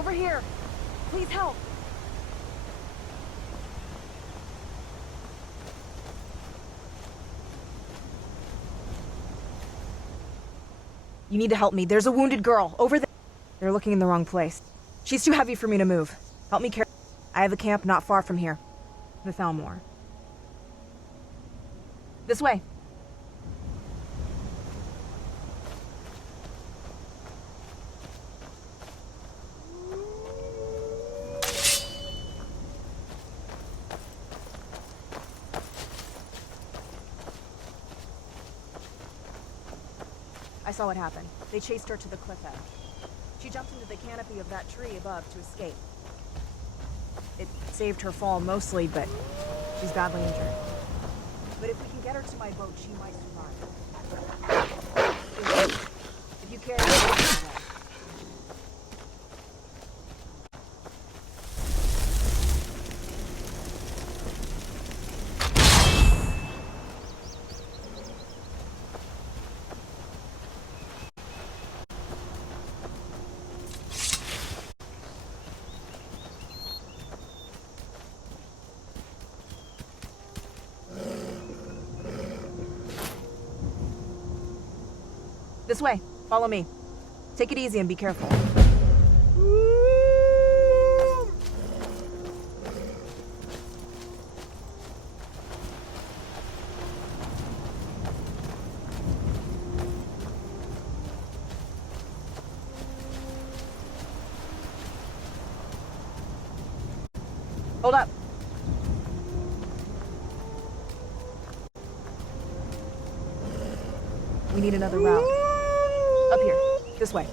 Over here! Please help! You need to help me. There's a wounded girl, over there. They're looking in the wrong place. She's too heavy for me to move. Help me carry. I have a camp not far from here. The Thalmor. This way. I saw what happened. They chased her to the cliff edge. She jumped into the canopy of that tree above to escape. It saved her fall mostly, but she's badly injured. But if we can get her to my boat, she might survive. If you carry her, this way. Follow me. Take it easy and be careful. Hold up. We need another route. Up here. This way.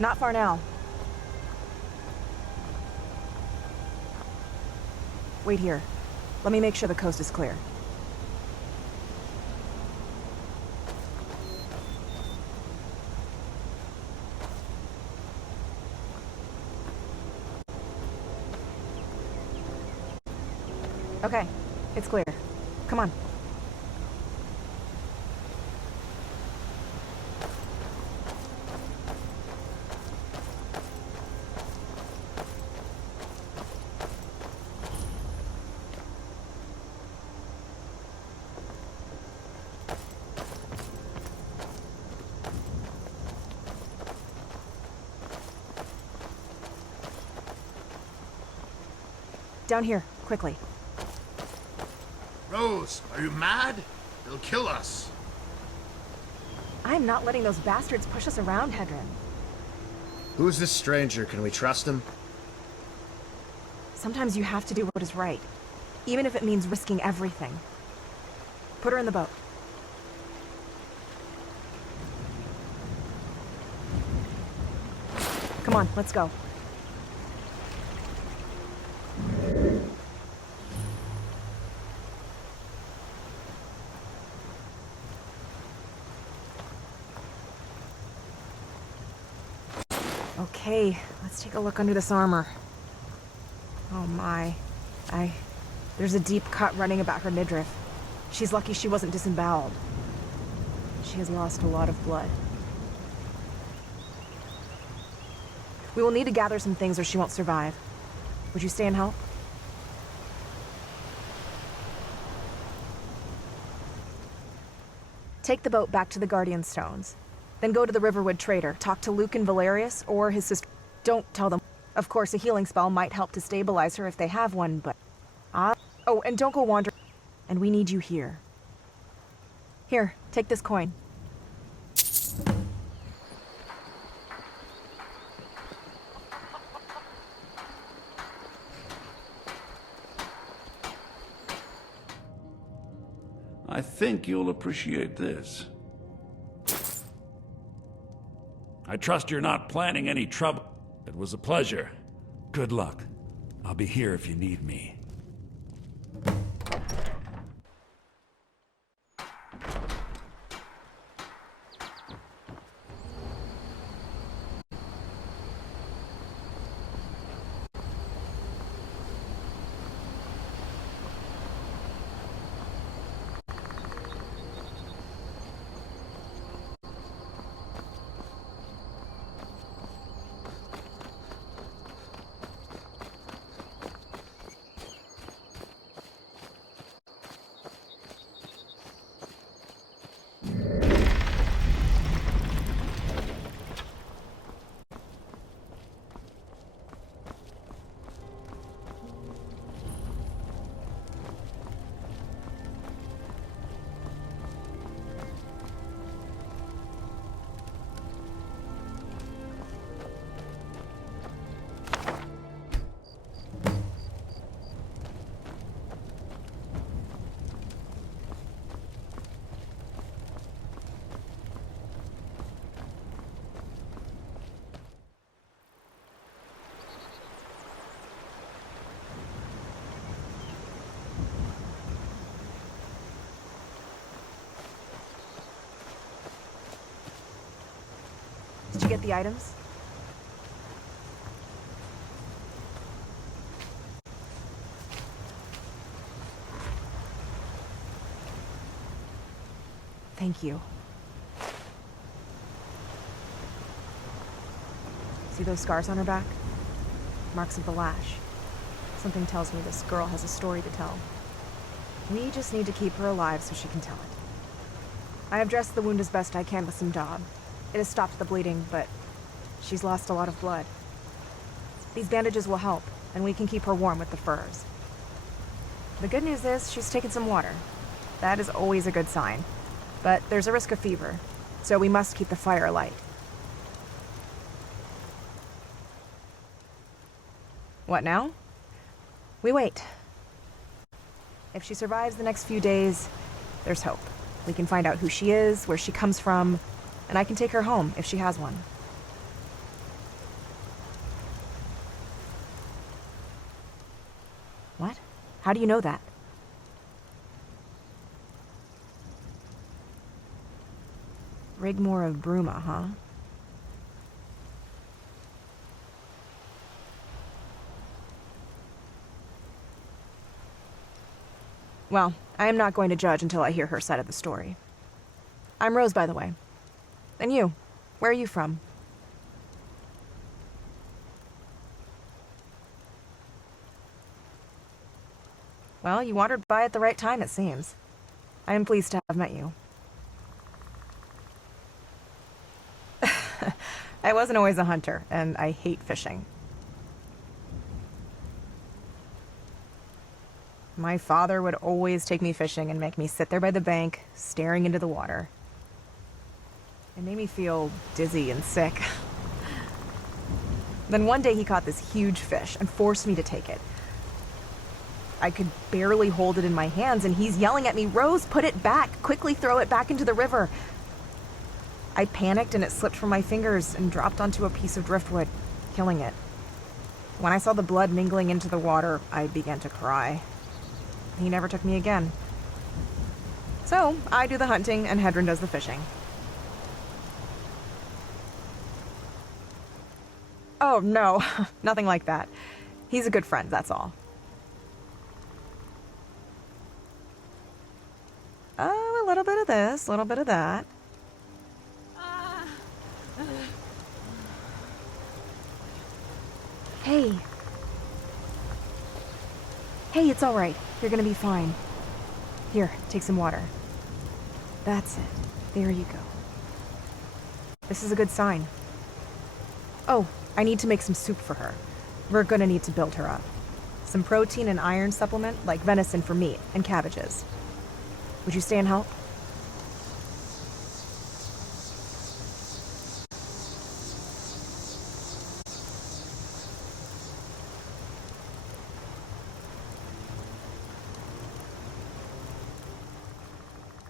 Not far now. Wait here. Let me make sure the coast is clear. Okay, it's clear. Come on. Down here, quickly. Rose, are you mad? They'll kill us. I'm not letting those bastards push us around, Hedron. Who's this stranger? Can we trust him? Sometimes you have to do what is right, even if it means risking everything. Put her in the boat. Come on, let's go. Okay, let's take a look under this armor. Oh my. There's a deep cut running about her midriff. She's lucky she wasn't disemboweled. She has lost a lot of blood. We will need to gather some things or she won't survive. Would you stay and help? Take the boat back to the Guardian Stones. Then go to the Riverwood Trader, talk to Luke and Valerius, or his sister. Don't tell them. Of course, a healing spell might help to stabilize her if they have one, but... Oh, and don't go wandering. And we need you here. Here, take this coin. I think you'll appreciate this. I trust you're not planning any trouble. It was a pleasure. Good luck. I'll be here if you need me. you get the items? Thank you. See those scars on her back? Marks of the lash. Something tells me this girl has a story to tell. We just need to keep her alive so she can tell it. I have dressed the wound as best I can with some daub. It has stopped the bleeding, but she's lost a lot of blood. These bandages will help, and we can keep her warm with the furs. The good news is she's taken some water. That is always a good sign. But there's a risk of fever, so we must keep the fire light. What now? We wait. If she survives the next few days, there's hope. We can find out who she is, where she comes from, and I can take her home if she has one. What? How do you know that? Rigmore of Bruma, huh? Well, I am not going to judge until I hear her side of the story. I'm Rose, by the way. And you? Where are you from? Well, you wandered by at the right time, it seems. I am pleased to have met you. I wasn't always a hunter, and I hate fishing. My father would always take me fishing and make me sit there by the bank, staring into the water. It made me feel dizzy and sick. Then one day he caught this huge fish and forced me to take it. I could barely hold it in my hands, and he's yelling at me, "Rose, put it back! Quickly throw it back into the river!" I panicked and it slipped from my fingers and dropped onto a piece of driftwood, killing it. When I saw the blood mingling into the water, I began to cry. He never took me again. So, I do the hunting and Hedron does the fishing. Oh, no, nothing like that. He's a good friend, that's all. Oh, a little bit of this, a little bit of that. Hey. Hey, it's all right. You're gonna be fine. Here, take some water. That's it. There you go. This is a good sign. Oh, I need to make some soup for her. We're gonna need to build her up. Some protein and iron supplement, like venison for meat, and cabbages. Would you stay and help?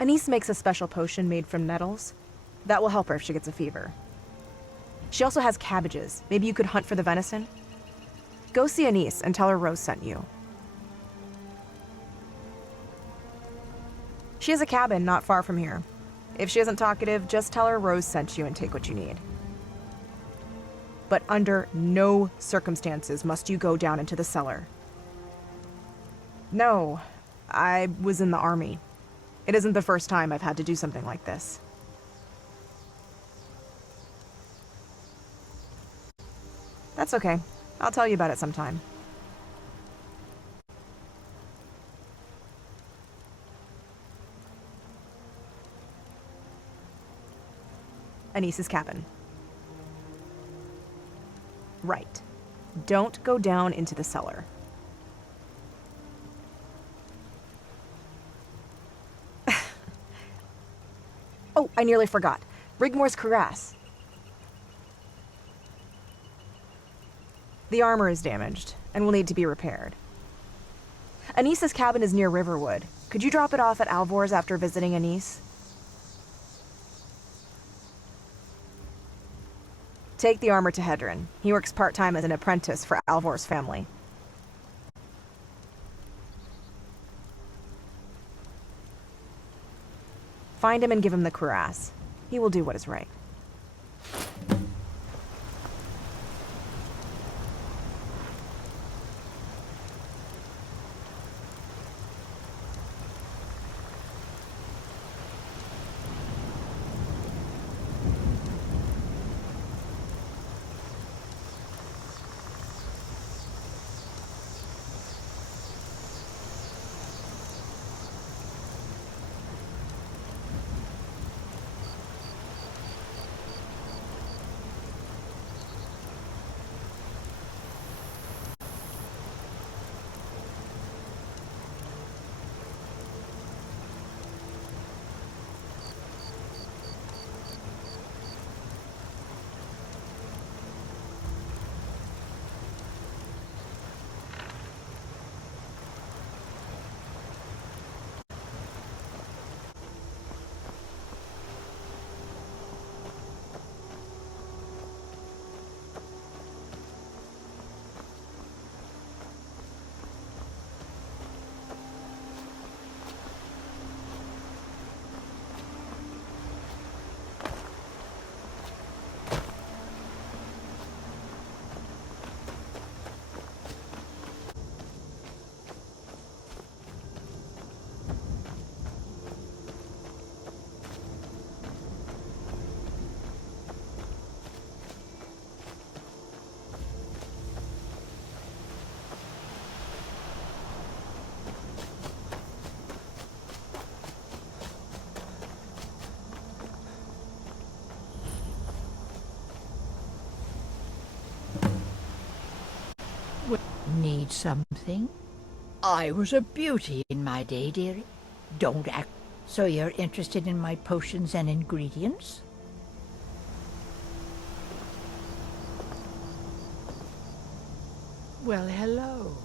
Anise makes a special potion made from nettles. That will help her if she gets a fever. She also has cabbages. Maybe you could hunt for the venison? Go see Anise and tell her Rose sent you. She has a cabin not far from here. If she isn't talkative, just tell her Rose sent you and take what you need. But under no circumstances must you go down into the cellar. No, I was in the army. It isn't the first time I've had to do something like this. That's okay. I'll tell you about it sometime. Anise's cabin. Right. Don't go down into the cellar. Oh, I nearly forgot. Rigmore's cuirass. The armor is damaged and will need to be repaired. Anise's cabin is near Riverwood. Could you drop it off at Alvor's after visiting Anise? Take the armor to Hedron. He works part-time as an apprentice for Alvor's family. Find him and give him the cuirass. He will do what is right. Need something? I was a beauty in my day, dearie. Don't act. So you're interested in my potions and ingredients? Well, hello.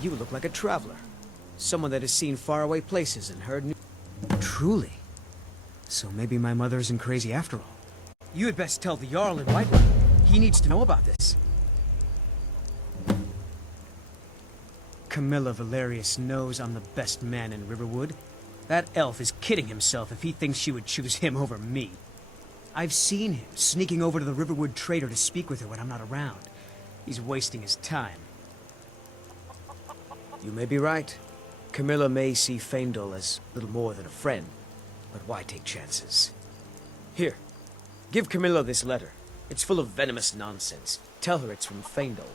You look like a traveler. Someone that has seen faraway places and heard new... Truly. So maybe my mother isn't crazy after all. You had best tell the Jarl in Whiterun. He needs to know about this. Camilla Valerius knows I'm the best man in Riverwood. That elf is kidding himself if he thinks she would choose him over me. I've seen him sneaking over to the Riverwood trader to speak with her when I'm not around. He's wasting his time. You may be right. Camilla may see Faendal as little more than a friend, but why take chances? Here, give Camilla this letter. It's full of venomous nonsense. Tell her it's from Faendal.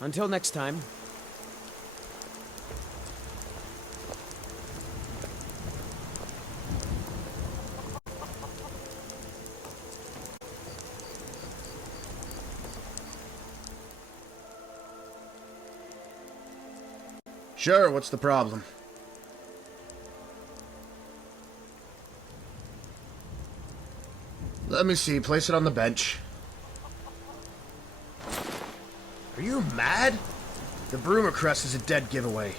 Until next time. Sure, what's the problem? Let me see, place it on the bench. Are you mad? The Bruma Crest is a dead giveaway.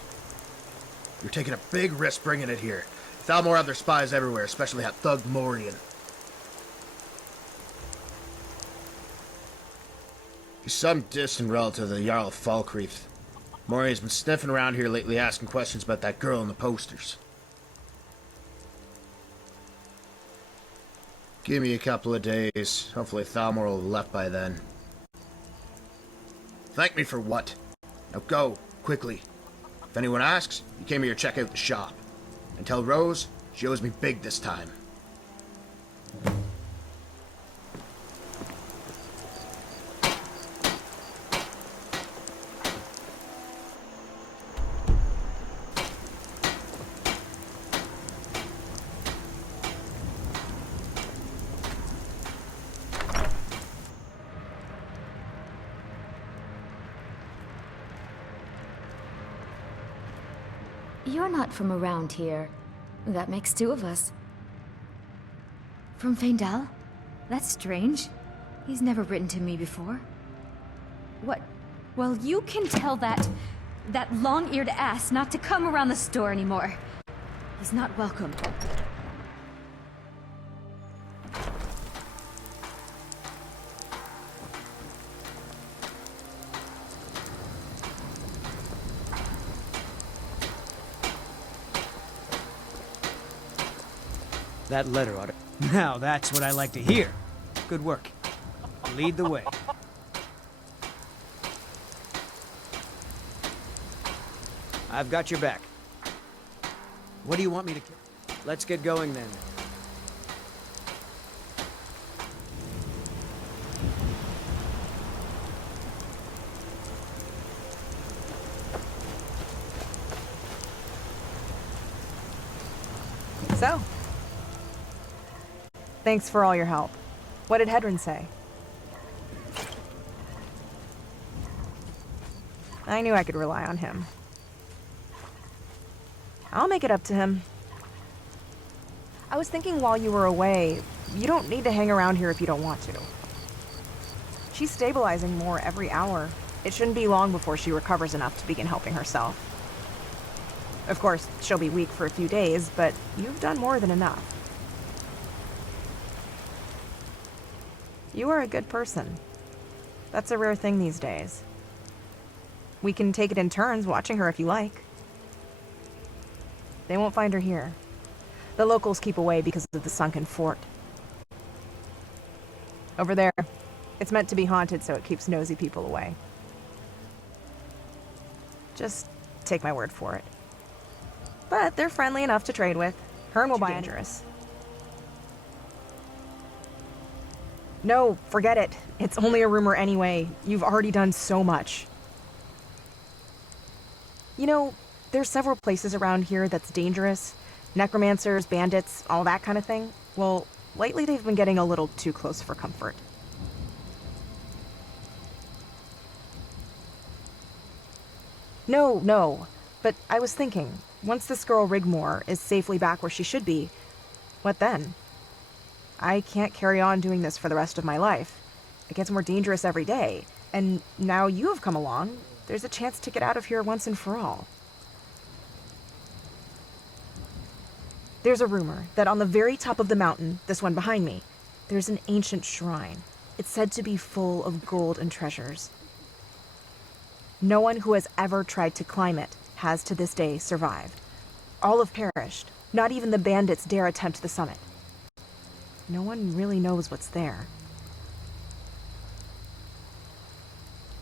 You're taking a big risk bringing it here. Thalmor have their spies everywhere, especially that thug Morian. He's some distant relative of the Jarl of Falkreath. Morian's been sniffing around here lately asking questions about that girl in the posters. Give me a couple of days. Hopefully Thalmor will have left by then. Thank me for what? Now go, quickly. If anyone asks, you came here to check out the shop. And tell Rose she owes me big this time. You're not from around here. That makes two of us. From Faendal? That's strange. He's never written to me before. What? Well, you can tell that long-eared ass not to come around the store anymore. He's not welcome. That letter ought to... Now that's what I like to hear. Good work. Lead the way. I've got your back. What do you want me to... Let's get going then. So, thanks for all your help. What did Hedron say? I knew I could rely on him. I'll make it up to him. I was thinking while you were away, you don't need to hang around here if you don't want to. She's stabilizing more every hour. It shouldn't be long before she recovers enough to begin helping herself. Of course, she'll be weak for a few days, but you've done more than enough. You are a good person. That's a rare thing these days. We can take it in turns watching her if you like. They won't find her here. The locals keep away because of the sunken fort. Over there. It's meant to be haunted, so it keeps nosy people away. Just take my word for it. But they're friendly enough to trade with. Hearn will buy dangerous. No, forget it. It's only a rumor anyway. You've already done so much. You know, there's several places around here that's dangerous. Necromancers, bandits, all that kind of thing. Well, lately they've been getting a little too close for comfort. No. But I was thinking, once this girl Rigmore is safely back where she should be, what then? I can't carry on doing this for the rest of my life. It gets more dangerous every day. And now you have come along, there's a chance to get out of here once and for all. There's a rumor that on the very top of the mountain, this one behind me, there's an ancient shrine. It's said to be full of gold and treasures. No one who has ever tried to climb it has to this day survived. All have perished. Not even the bandits dare attempt the summit. No one really knows what's there.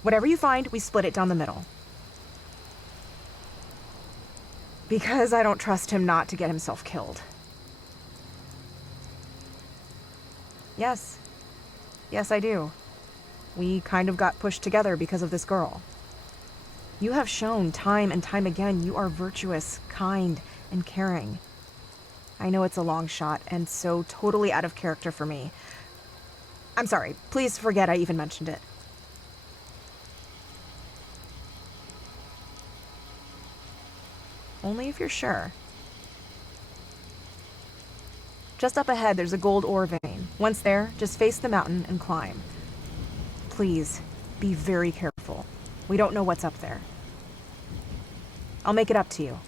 Whatever you find, we split it down the middle. Because I don't trust him not to get himself killed. Yes, I do. We kind of got pushed together because of this girl. You have shown time and time again you are virtuous, kind, and caring. I know it's a long shot and so totally out of character for me. I'm sorry, please forget I even mentioned it. Only if you're sure. Just up ahead, there's a gold ore vein. Once there, just face the mountain and climb. Please, be very careful. We don't know what's up there. I'll make it up to you.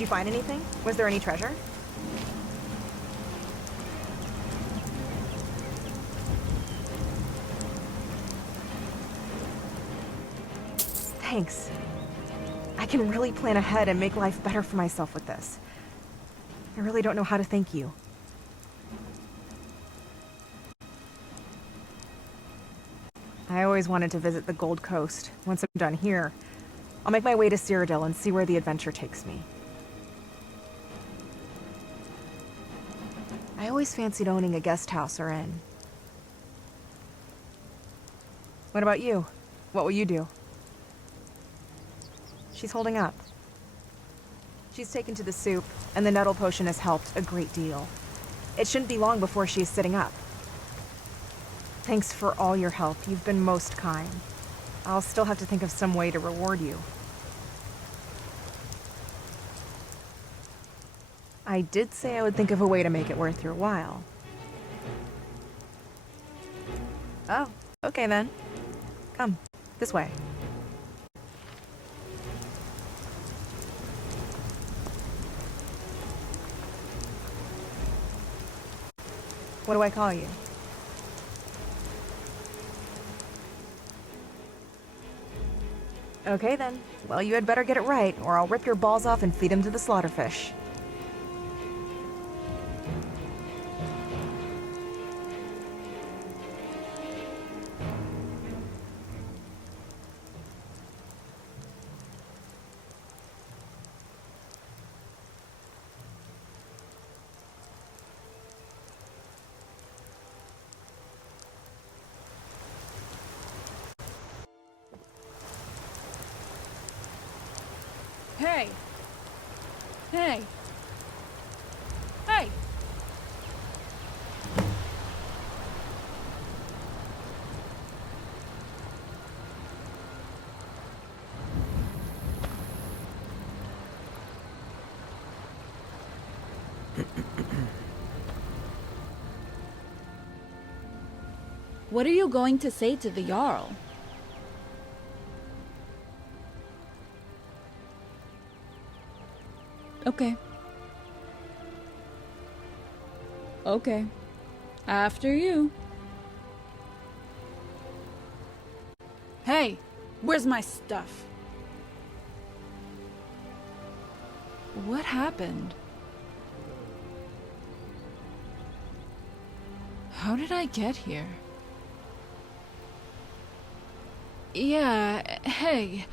Did you find anything? Was there any treasure? Thanks. I can really plan ahead and make life better for myself with this. I really don't know how to thank you. I always wanted to visit the Gold Coast. Once I'm done here, I'll make my way to Cyrodiil and see where the adventure takes me. I always fancied owning a guest house or inn. What about you? What will you do? She's holding up. She's taken to the soup, and the nettle potion has helped a great deal. It shouldn't be long before she's sitting up. Thanks for all your help. You've been most kind. I'll still have to think of some way to reward you. I did say I would think of a way to make it worth your while. Oh, okay then. Come, this way. What do I call you? Okay then. Well, you had better get it right, or I'll rip your balls off and feed them to the slaughterfish. Hey! Hey! Hey! What are you going to say to the Jarl? Okay. Okay. After you. Hey, where's my stuff? What happened? How did I get here? Yeah, hey.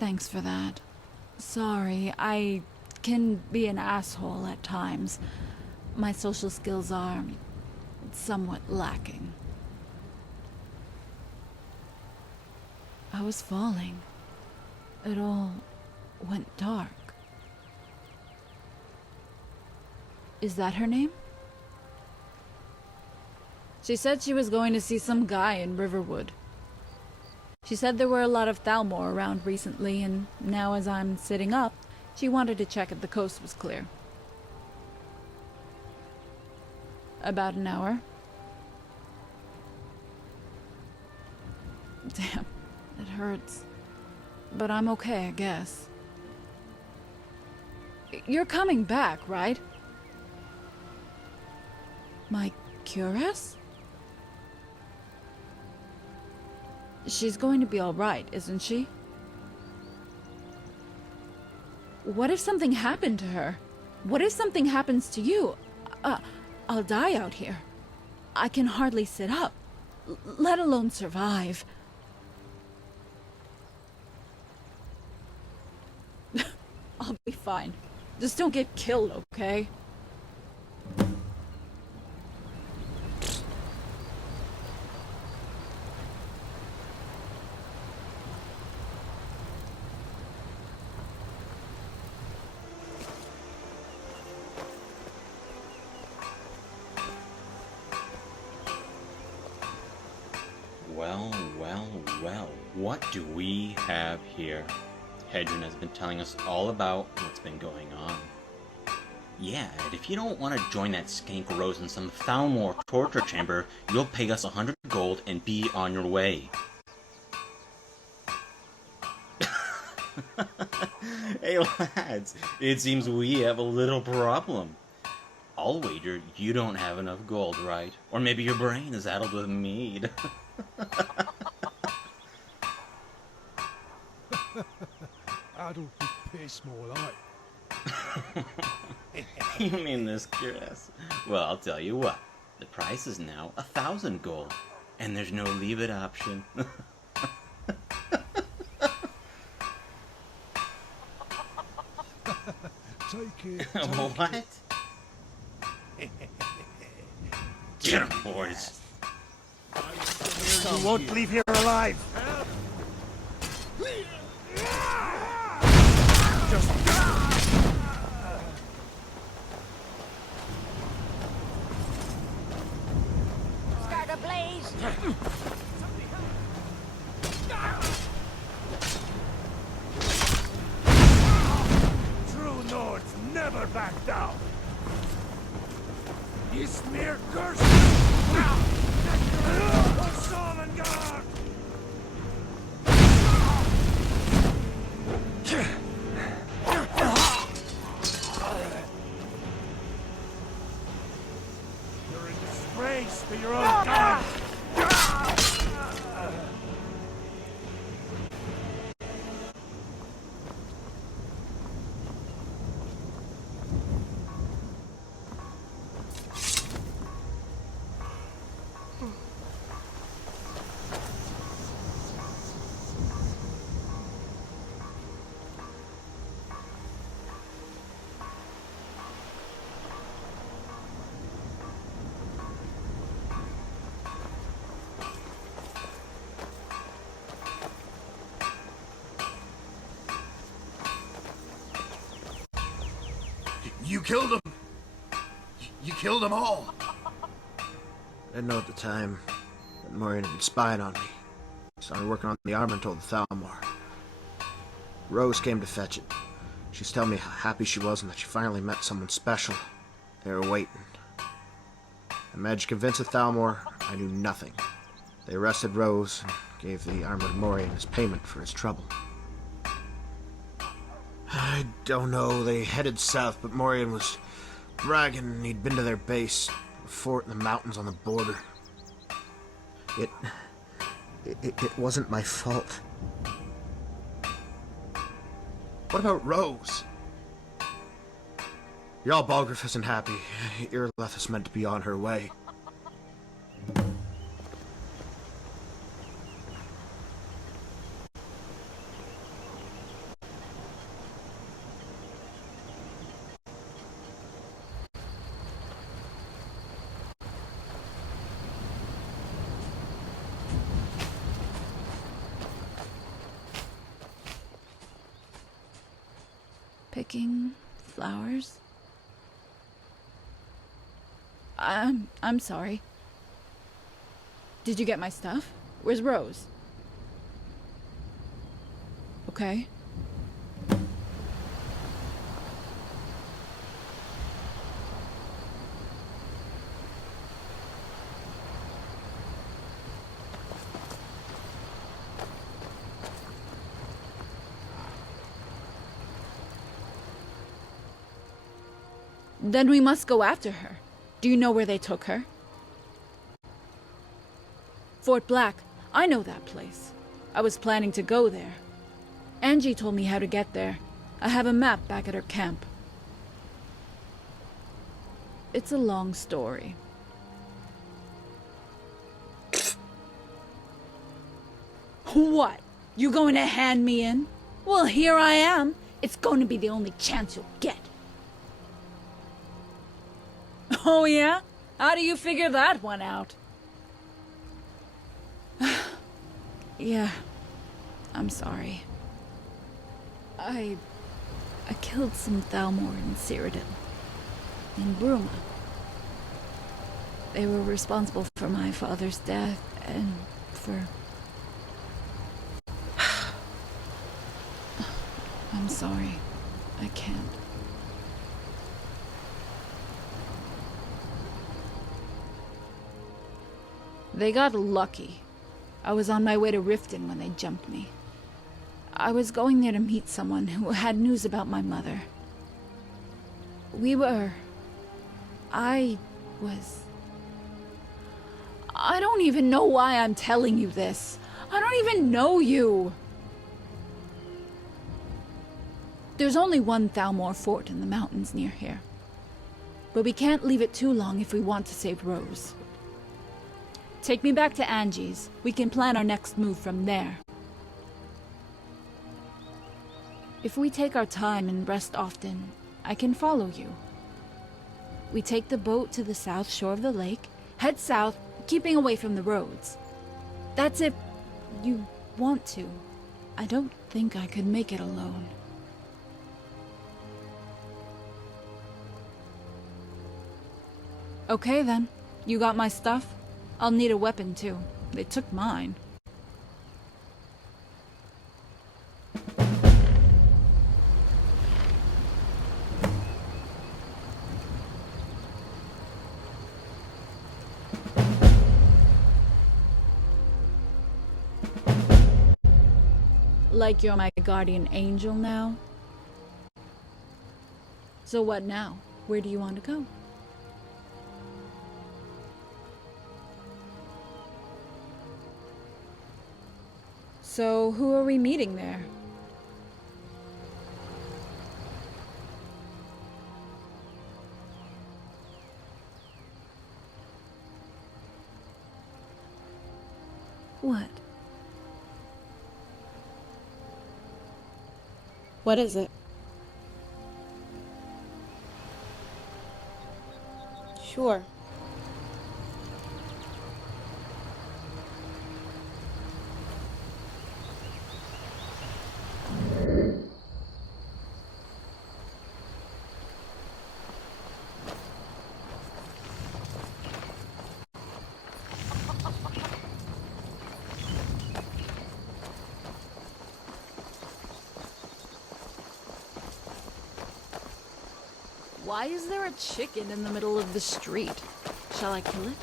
Thanks for that. Sorry, I can be an asshole at times. My social skills are somewhat lacking. I was falling. It all went dark. Is that her name? She said she was going to see some guy in Riverwood. She said there were a lot of Thalmor around recently, and now as I'm sitting up, she wanted to check if the coast was clear. About an hour. Damn, it hurts. But I'm okay, I guess. You're coming back, right? My Cuirass? She's going to be all right, isn't she? What if something happened to her? What if something happens to you? I'll die out here. I can hardly sit up, let alone survive. I'll be fine. Just don't get killed, okay? Well, what do we have here? Hedron has been telling us all about what's been going on. Yeah, and if you don't want to join that skank rose in some Thalmor torture chamber, you'll pay us 100 gold and be on your way. Hey lads, it seems we have a little problem. I'll wager you don't have enough gold, right? Or maybe your brain is addled with mead. Addled with piss, more like. You mean this, Chris? Well, I'll tell you what. The price is now 1,000 gold. And there's no leave it option. Take it. What? Get 'em, boys. You won't leave here alive. Start a blaze! True Nords never back down. You smear curse! Sovngarde! You're a disgrace to your own kind. You killed them! You killed them all! I didn't know at the time that Morian had been spying on me. Saw me working on the armor and told the Thalmor. Rose came to fetch it. She's telling me how happy she was and that she finally met someone special. They were waiting. I managed to convince the Thalmor I knew nothing. They arrested Rose and gave the armor to Morian as payment for his trouble. I don't know, they headed south, but Morian was bragging he'd been to their base, a fort in the mountains on the border. It wasn't my fault. What about Rose? Jarl Balgruuf isn't happy. Irleth is meant to be on her way. Picking flowers? I'm sorry. Did you get my stuff? Where's Rose? Okay. Then we must go after her. Do you know where they took her? Fort Black. I know that place. I was planning to go there. Angie told me how to get there. I have a map back at her camp. It's a long story. What? You going to hand me in? Well, here I am. It's going to be the only chance you'll get. Oh, yeah? How do you figure that one out? Yeah, I'm sorry. I killed some Thalmor in Cyrodiil, in Bruma. They were responsible for my father's death and for... I'm sorry. I can't. They got lucky. I was on my way to Riften when they jumped me. I was going there to meet someone who had news about my mother. I don't even know why I'm telling you this. I don't even know you. There's only one Thalmor fort in the mountains near here. But we can't leave it too long if we want to save Rose. Take me back to Angie's. We can plan our next move from there. If we take our time and rest often, I can follow you. We take the boat to the south shore of the lake, head south, keeping away from the roads. That's if you want to. I don't think I could make it alone. Okay then. You got my stuff? I'll need a weapon too. They took mine. Like you're my guardian angel now? So what now? Where do you want to go? So who are we meeting there? What? What is it? Sure. Why is there a chicken in the middle of the street? Shall I kill it?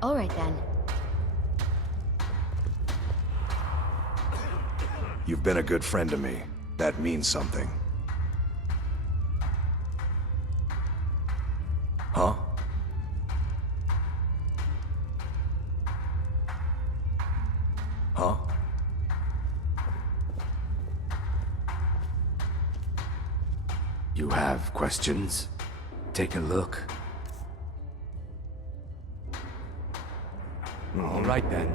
All right then. You've been a good friend to me. That means something. Huh? Huh? You have questions? Take a look. All right then.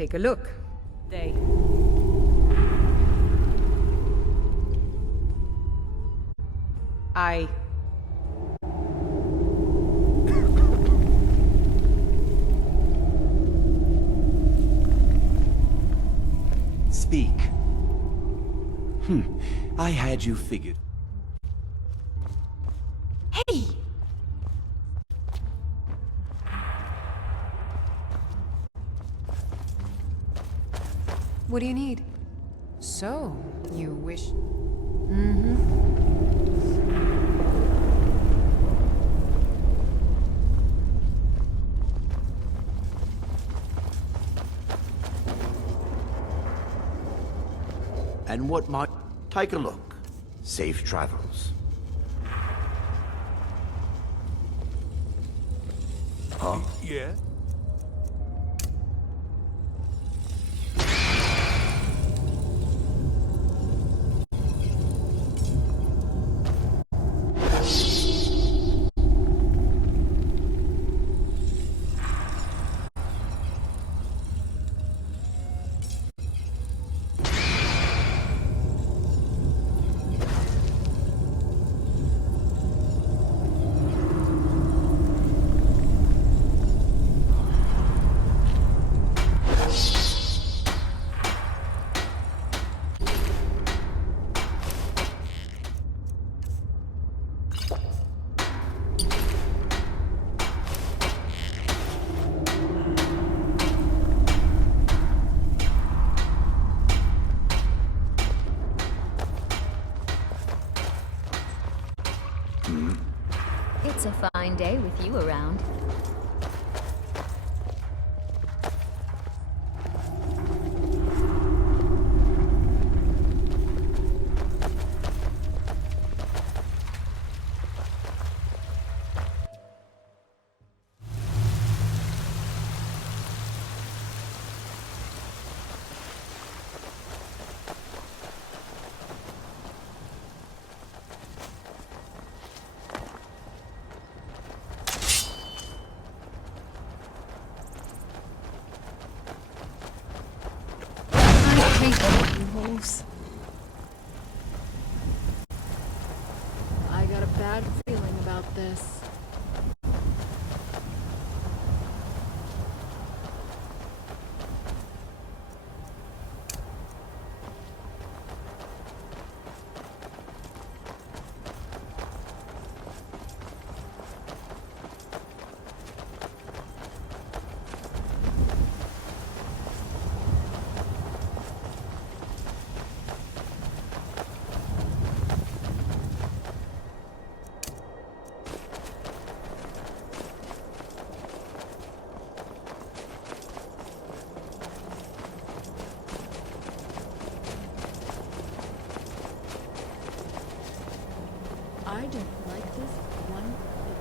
Take a look. They... I... Speak. I had you figured. Hey! What do you need? So, you wish... And what might... Take a look. Safe travels. Huh? Yeah? It's a fine day with you around. I got a bad feeling about this. I don't like this one bit.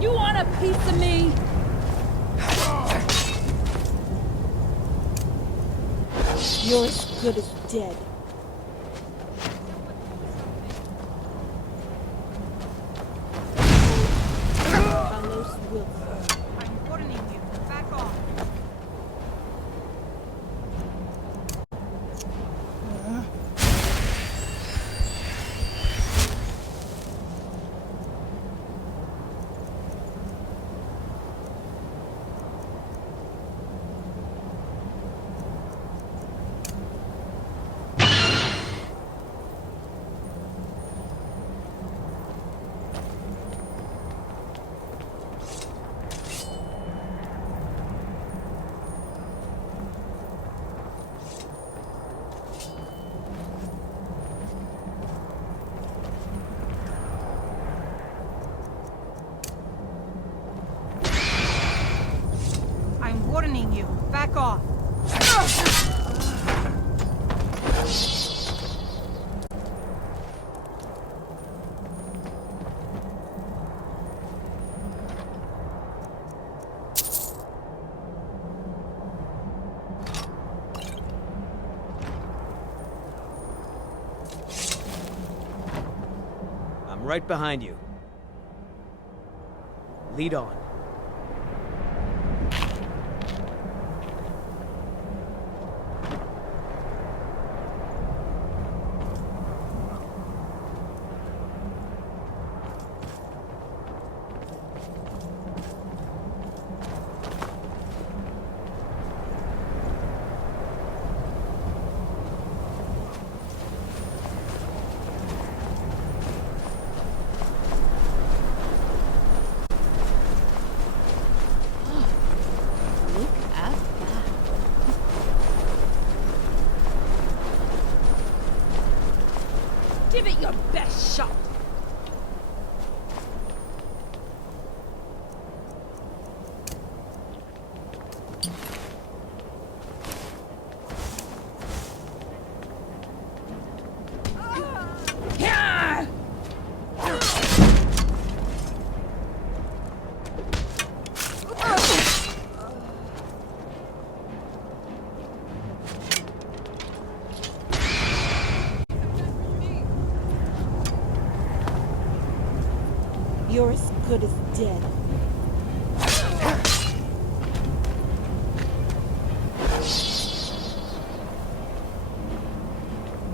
You want a piece of me? You're as good as dead. Carlos Wilson. I'm warning you. Back off. I'm warning you. Back off. right behind you. Lead on. Give it your best shot. You're as good as dead.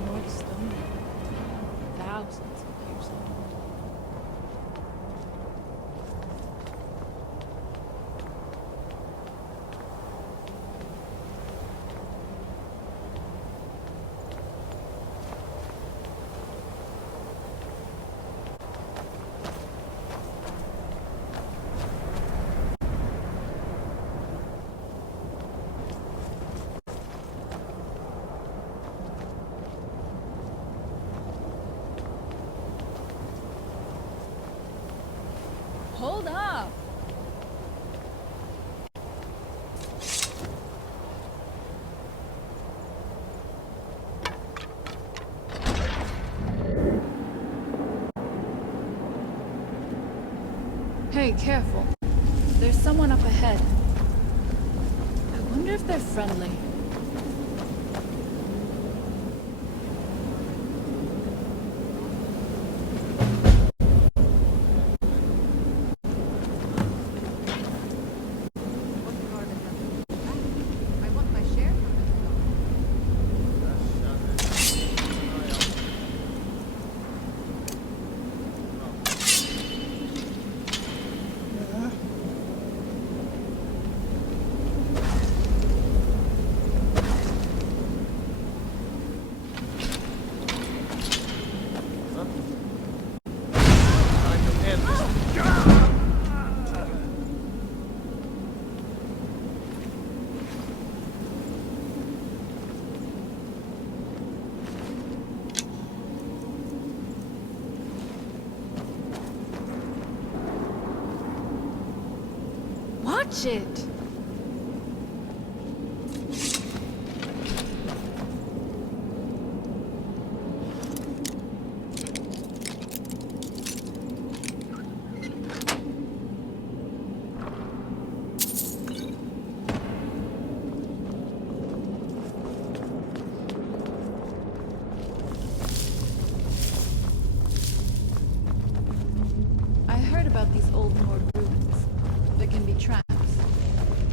North Stone. Thousands of years old. Hold up! Hey, careful. There's someone up ahead. I wonder if they're friendly. Watch it! I heard about these old Nord ruins. There can be traps,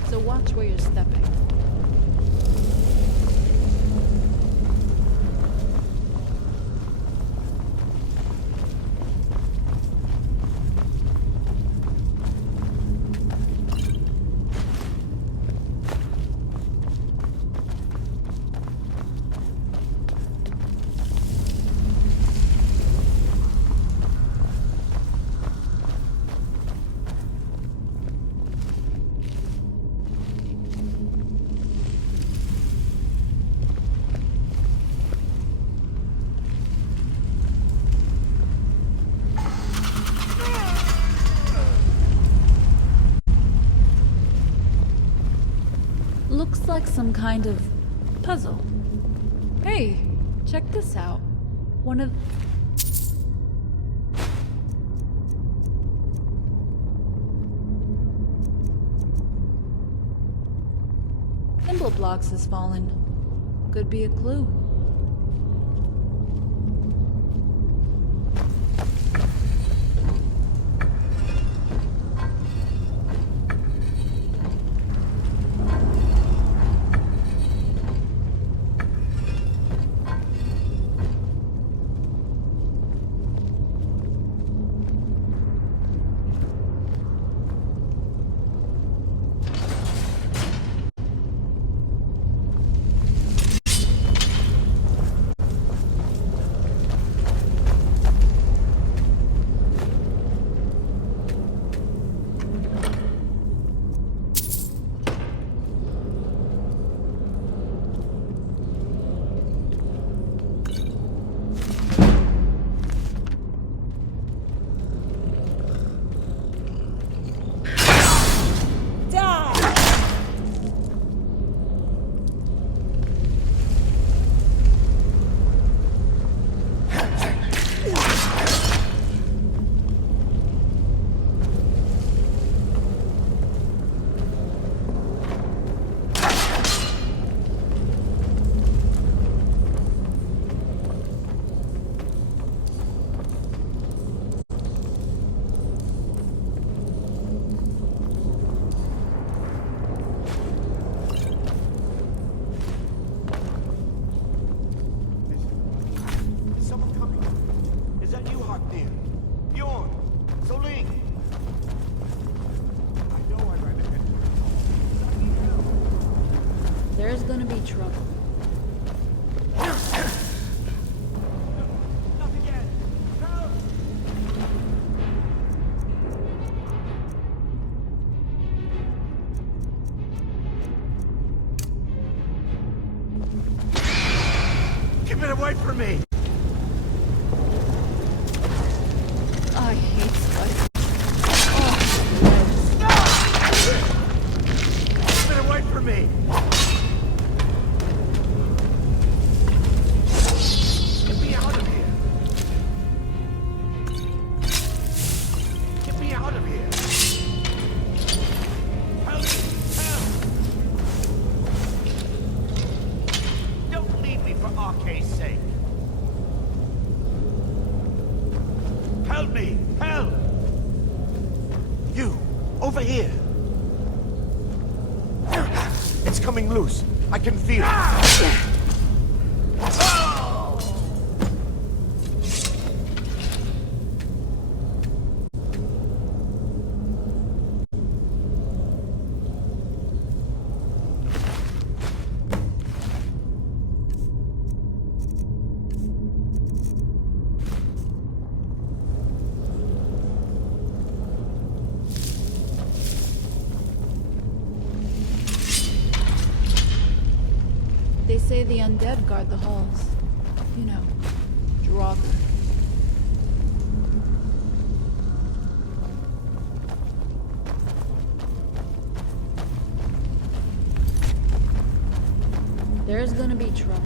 so watch where you're stepping. Looks like some kind of puzzle. Hey, check this out. One of... symbol blocks has fallen. Could be a clue. that you, Haknir? Bjorn? Soling? I know I ran ahead. I need help. There's gonna be trouble. Not again! Help! Keep it away from me! I hate Skyrim. Keep it away from me! Get me out of here! Get me out of here! Help me! Help! Don't leave me for Arcade's sake! Help me! Help! You! Over here! It's coming loose. I can feel it. They say the undead guard the halls. You know, Draugr. There's gonna be trouble.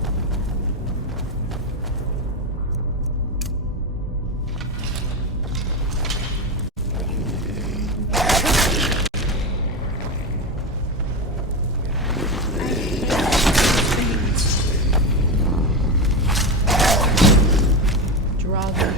Draugr.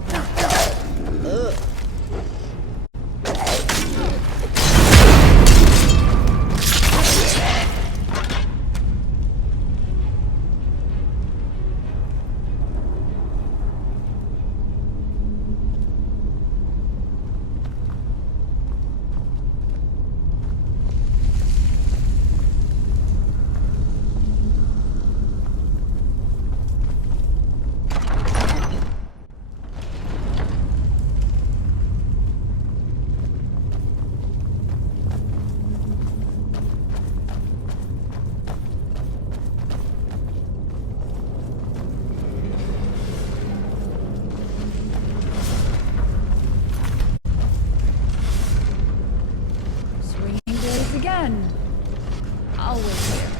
progress. Again. I'll wait here.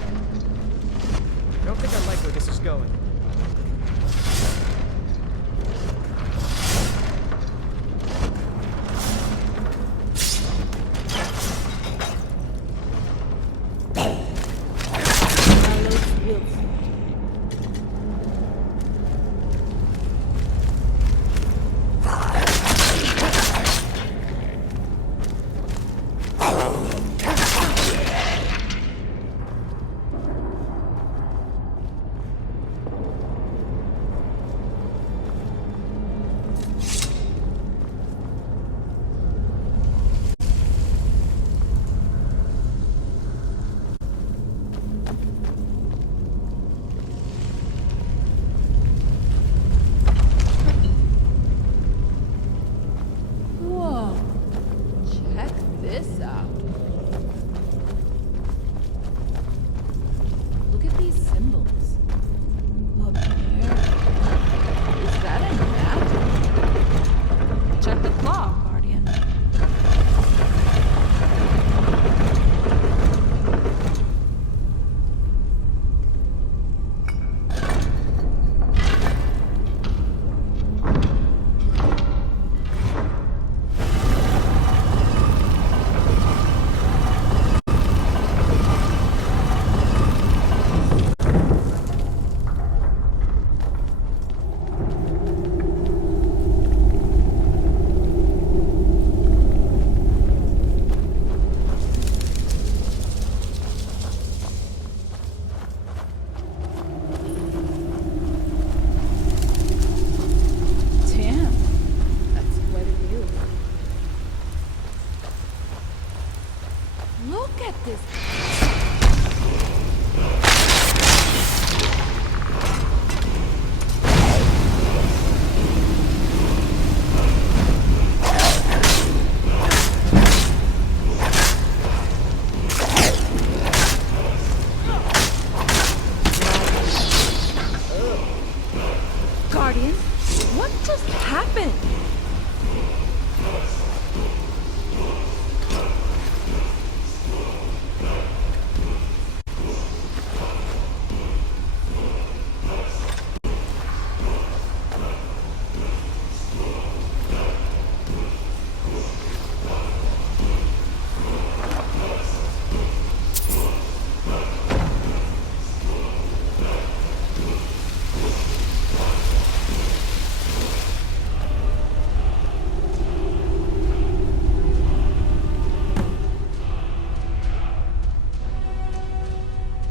Don't think I like where this is going.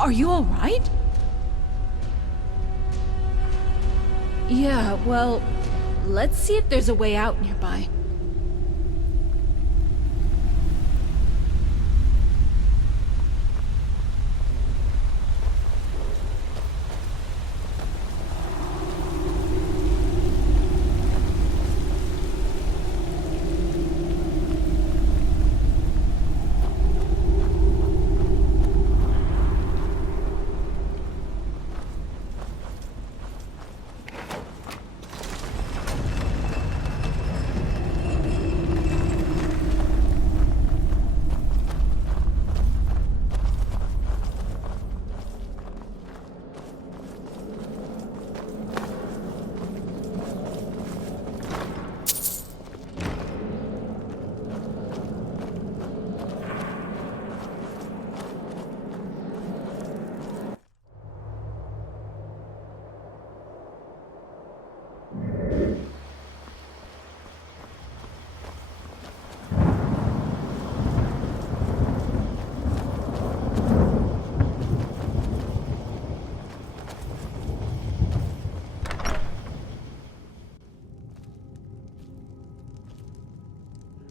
Are you all right? Yeah, well, let's see if there's a way out nearby.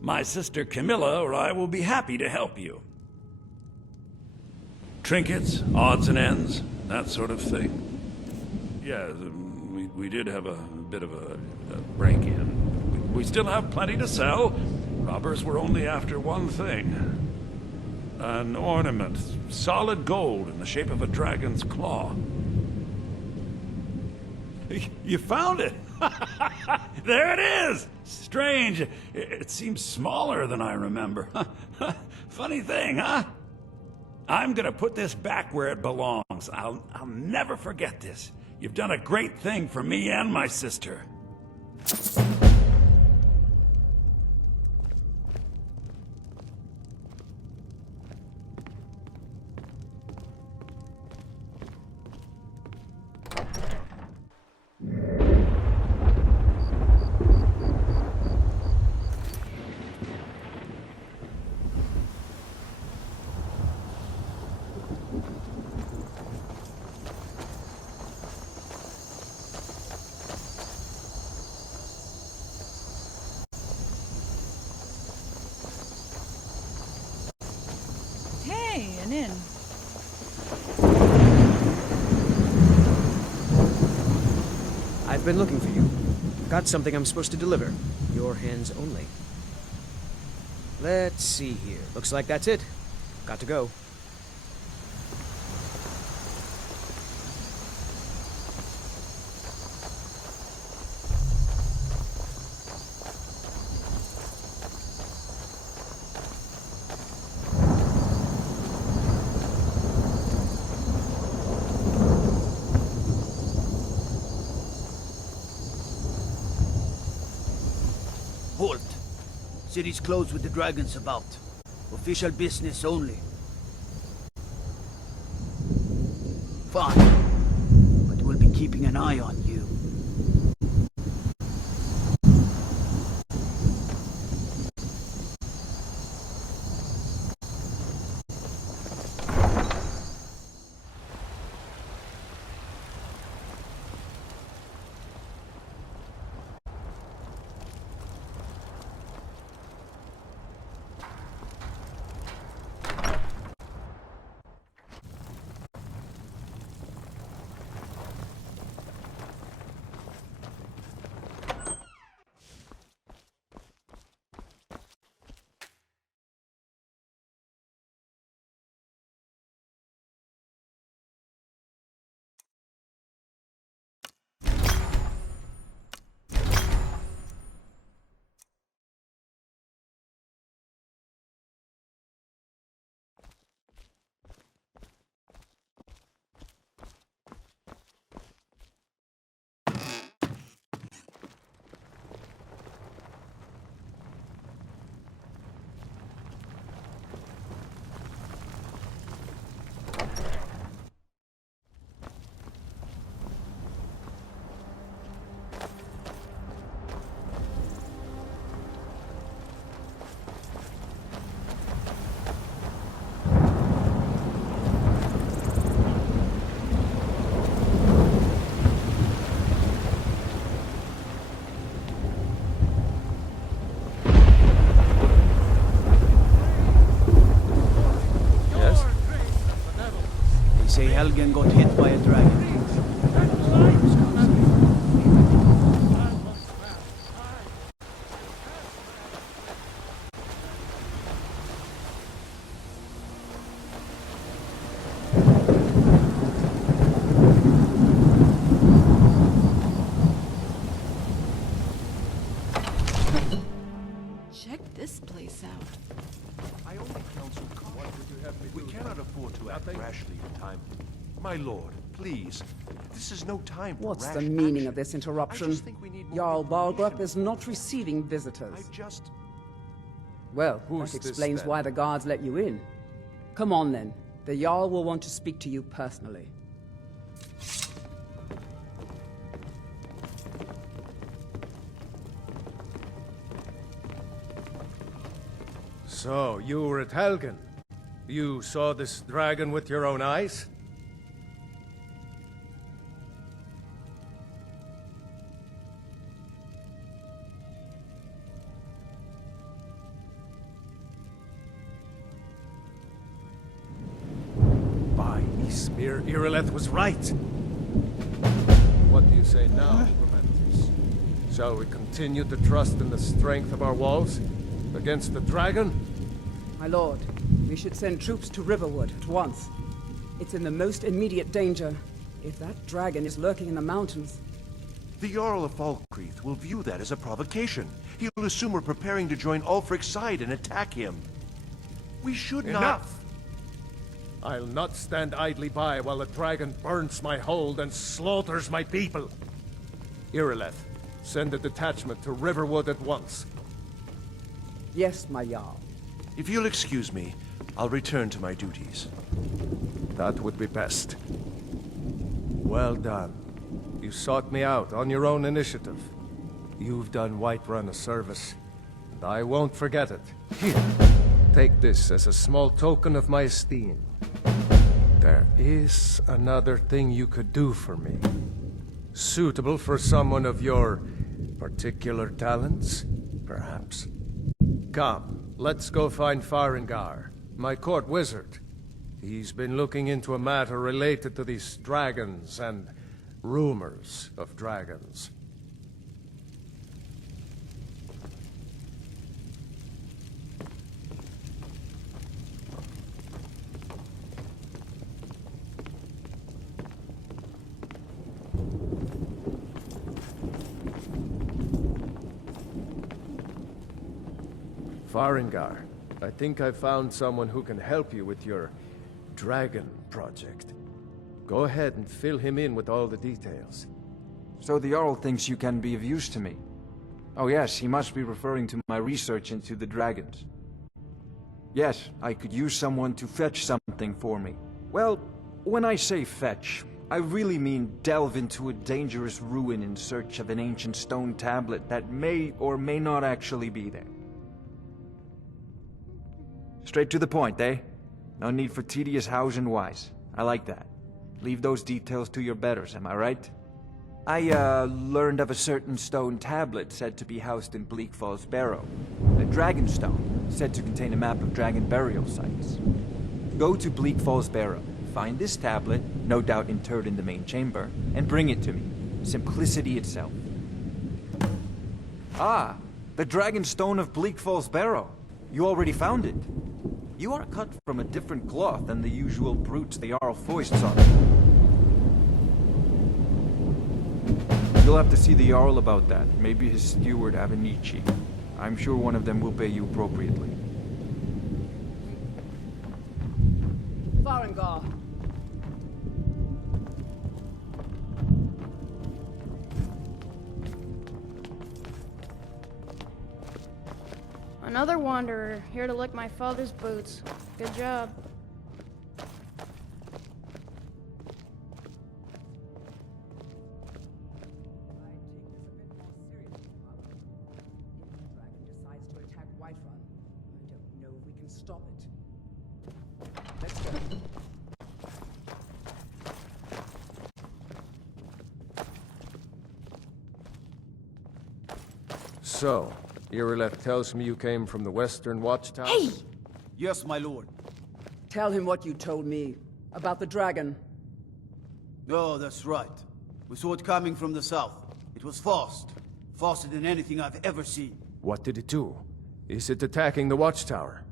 My sister Camilla or I will be happy to help you. Trinkets, odds and ends, that sort of thing. Yeah, we did have a bit of a break-in. We still have plenty to sell. Robbers were only after one thing. An ornament, solid gold in the shape of a dragon's claw. You found it! There it is! Strange. It seems smaller than I remember. Funny thing, huh? I'm gonna put this back where it belongs. I'll never forget this. You've done a great thing for me and my sister. Hey, an inn. I've been looking for you. Got something I'm supposed to deliver. Your hands only. Let's see here. Looks like that's it. Got to go. Halt! City's closed with the dragons about. Official business only. Fine. But we'll be keeping an eye on you. Say Helgen got hit by a dragon. Check this place out. I only counsel caution. We cannot afford to act rashly in time. My lord, please. This is no time for What's rash the meaning action. of this interruption? I just think we need more Jarl information. Balgrup is not receiving visitors. just... Well, Who's that this, explains then? why the guards let you in. Come on, then. The Jarl will want to speak to you personally. So, you were at Helgen. You saw this dragon with your own eyes? Irileth was right. What do you say now, Prometheus? Shall we continue to trust in the strength of our walls against the dragon? My lord, we should send troops to Riverwood at once. It's in the most immediate danger. If that dragon is lurking in the mountains... The Jarl of Falkreath will view that as a provocation. He'll assume we're preparing to join Ulfric's side and attack him. We should not... Enough! I'll not stand idly by while the dragon burns my hold and slaughters my people. Irileth, send a detachment to Riverwood at once. Yes, my Jarl. If you'll excuse me, I'll return to my duties. That would be best. Well done. You sought me out on your own initiative. You've done Whiterun a service, and I won't forget it. Here, take this as a small token of my esteem. There is another thing you could do for me. Suitable for someone of your particular talents, perhaps. Come, let's go find Farengar, my court wizard. He's been looking into a matter related to these dragons and rumors of dragons. Farengar, I think I found someone who can help you with your dragon project. Go ahead and fill him in with all the details. So the Jarl thinks you can be of use to me. Oh yes, he must be referring to my research into the dragons. Yes, I could use someone to fetch something for me. Well, when I say fetch, I really mean delve into a dangerous ruin in search of an ancient stone tablet that may or may not actually be there. Straight to the point, eh? No need for tedious hows and whys. I like that. Leave those details to your betters, am I right? I, learned of a certain stone tablet said to be housed in Bleak Falls Barrow. A dragon stone, said to contain a map of dragon burial sites. Go to Bleak Falls Barrow, find this tablet, no doubt interred in the main chamber, and bring it to me. Simplicity itself. Ah, the dragon stone of Bleak Falls Barrow. You already found it. You are cut from a different cloth than the usual brutes the Jarl foists on. You'll have to see the Jarl about that. Maybe his steward Avenici. I'm sure one of them will pay you appropriately. Farengar! Another wanderer, here to lick my father's boots. Good job. Stop it. Let's go. So, Irileth tells me you came from the Western Watchtower? Hey! Yes, my lord. Tell him what you told me about the dragon. Oh, that's right. We saw it coming from the south. It was fast. Faster than anything I've ever seen. What did it do? Is it attacking the Watchtower?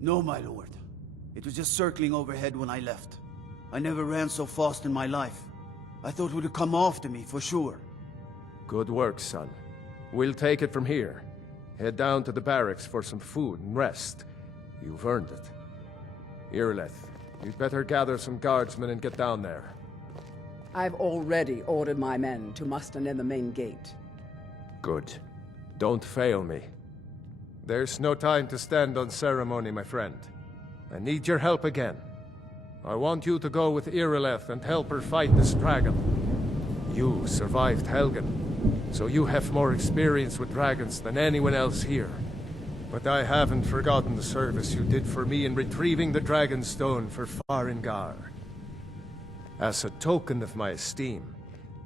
No, my lord. It was just circling overhead when I left. I never ran so fast in my life. I thought it would come after me, for sure. Good work, son. We'll take it from here. Head down to the barracks for some food and rest. You've earned it. Irileth, you'd better gather some guardsmen and get down there. I've already ordered my men to muster near the main gate. Good. Don't fail me. There's no time to stand on ceremony, my friend. I need your help again. I want you to go with Irileth and help her fight this dragon. You survived Helgen, so you have more experience with dragons than anyone else here. But I haven't forgotten the service you did for me in retrieving the Dragon Stone for Farengar. As a token of my esteem,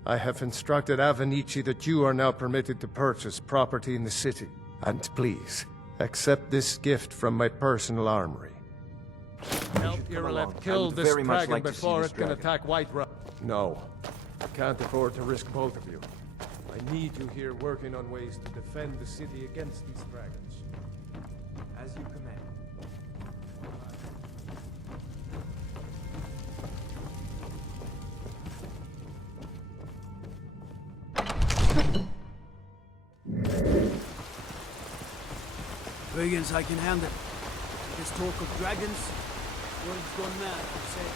I have instructed Avenici that you are now permitted to purchase property in the city. And please, accept this gift from my personal armory. Help Irileth kill this dragon before it can attack Whiterun. No. I can't afford to risk both of you. I need you here working on ways to defend the city against these dragons. As you command. Brigands, I can handle. This talk of dragons, world's gone mad, I say.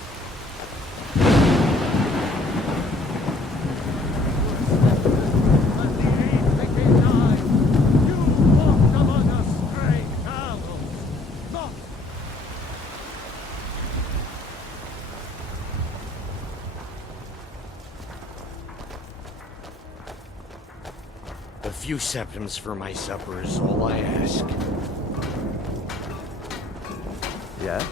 A few septims for my supper is all I ask. Yeah?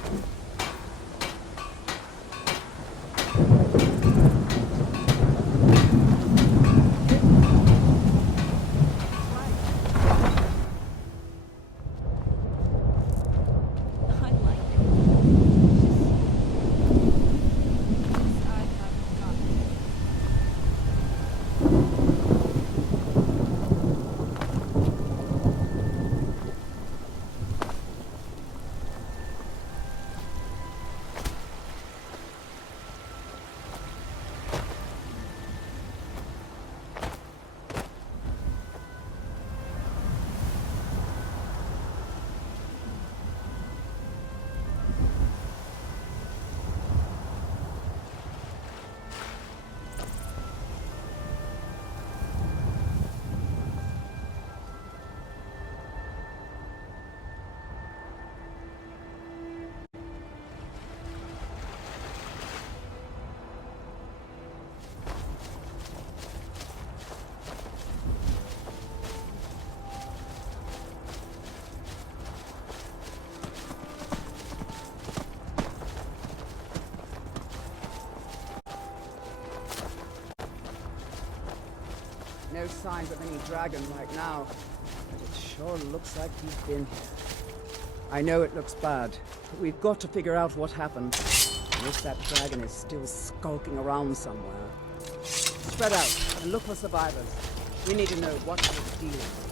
No signs of any dragon right now, but it sure looks like he's been here. I know it looks bad, but we've got to figure out what happened. And if that dragon is still skulking around somewhere. Spread out and look for survivors. We need to know what we're dealing with.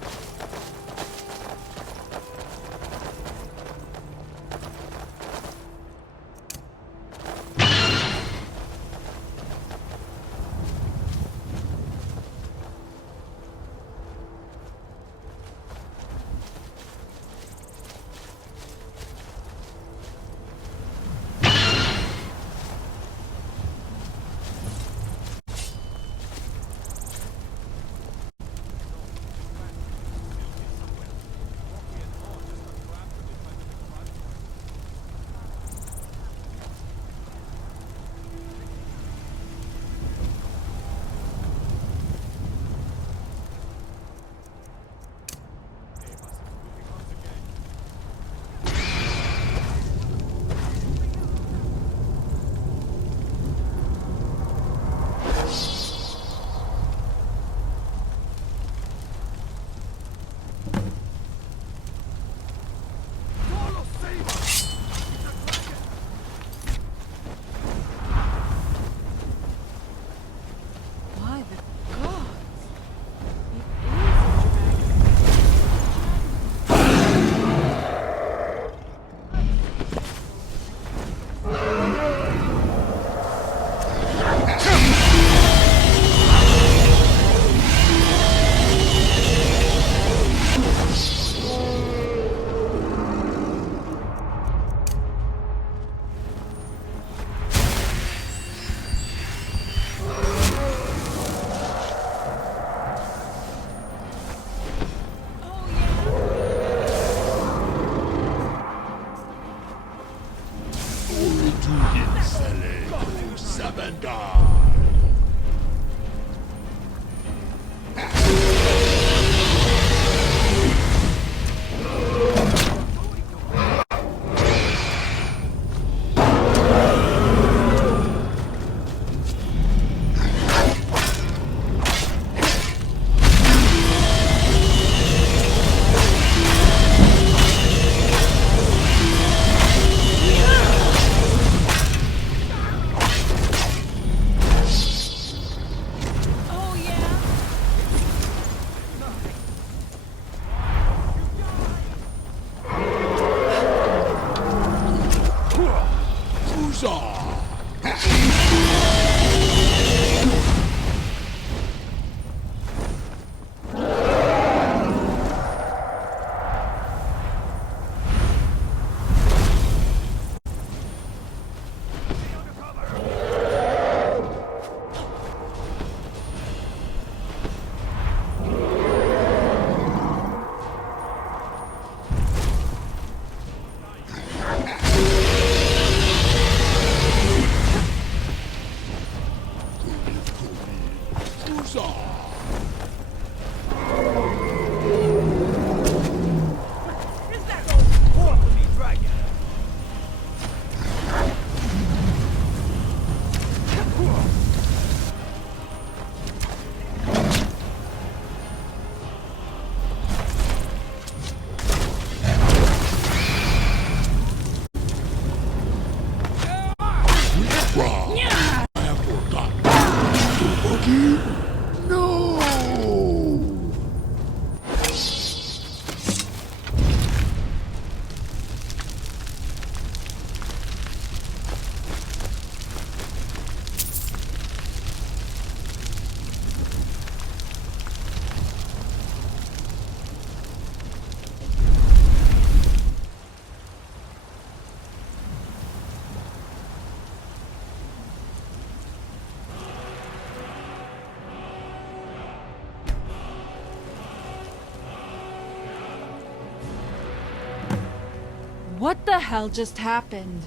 What the hell just happened?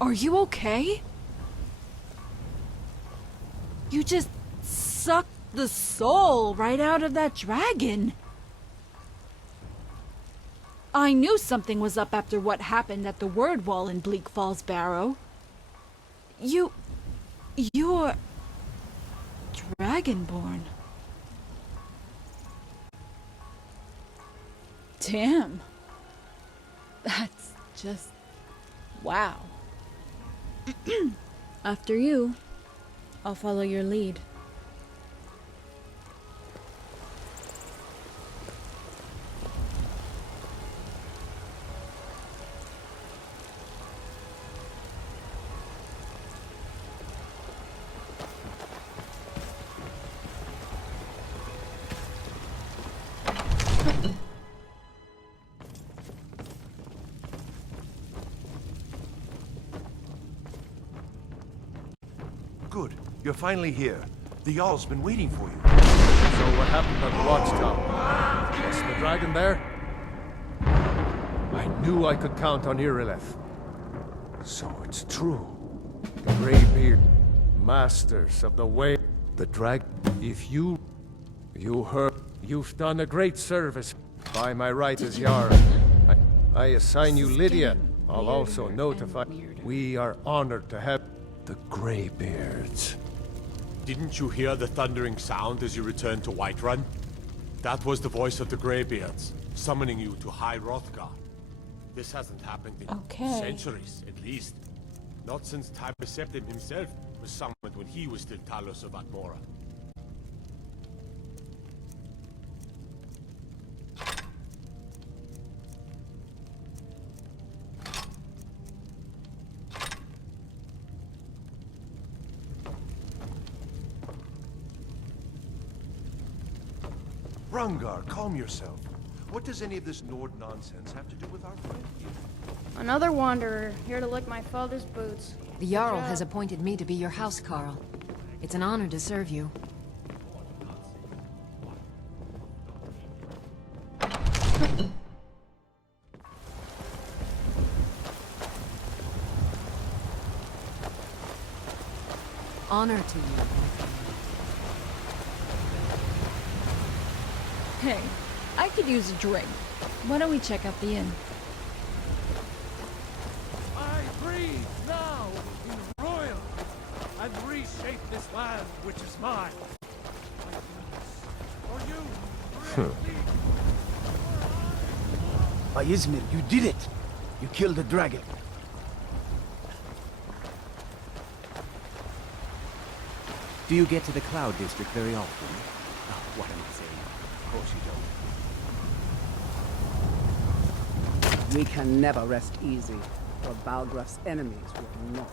Are you okay? You just sucked the soul right out of that dragon. I knew something was up after what happened at the Word Wall in Bleak Falls Barrow. You're Dragonborn. Damn. That's just... wow. After you, I'll follow your lead. Good. You're finally here. The Jarl's been waiting for you. So what happened at the watchtower? Was the dragon there? I knew I could count on Irileth. So it's true. The Greybeard, masters of the way, the drag. If you heard, you've done a great service. By my right as Jarl, I assign you Lydia. I'll also notify. We are honored to have the Greybeards. Didn't you hear the thundering sound as you returned to Whiterun? That was the voice of the Greybeards, summoning you to High Hrothgar. This hasn't happened in centuries, at least. Not since Septim himself was summoned when he was still Talos of Atmora. Rungar, calm yourself. What does any of this Nord nonsense have to do with our friend here? Another wanderer, here to lick my father's boots. The Jarl has appointed me to be your housecarl. It's an honor to serve you. Honor to you. Hey, I could use a drink. Why don't we check out the inn? I breathe now in royal and reshape this land which is mine. For you, Izmir, you did it! You killed the dragon. Do you get to the Cloud District very often? Oh, what am I saying? Of course you don't. We can never rest easy, for Balgraf's enemies will not.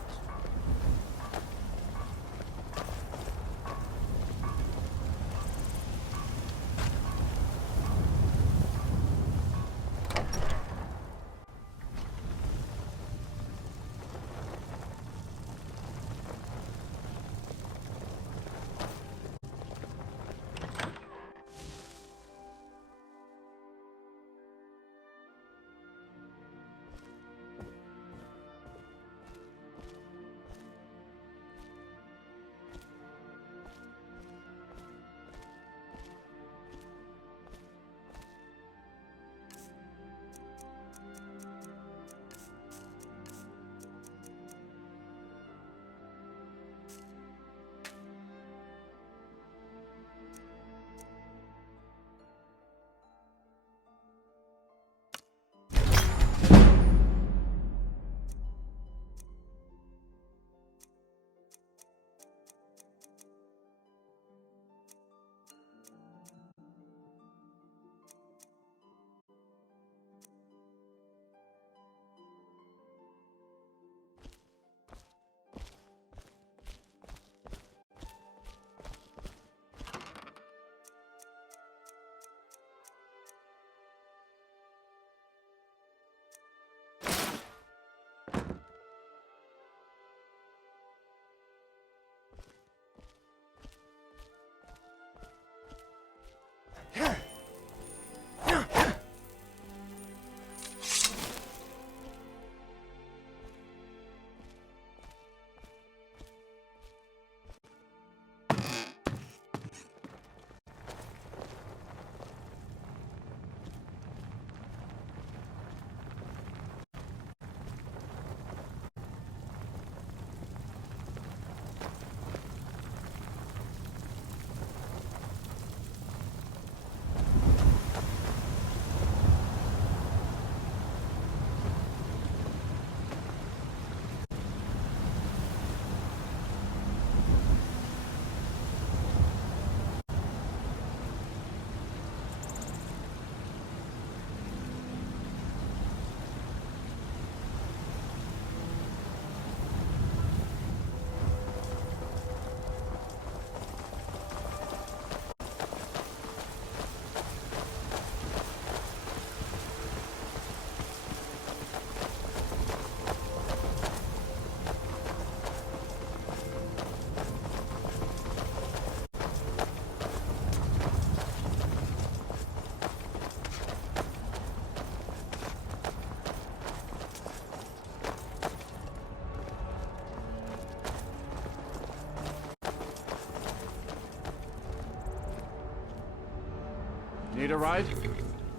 Need a ride?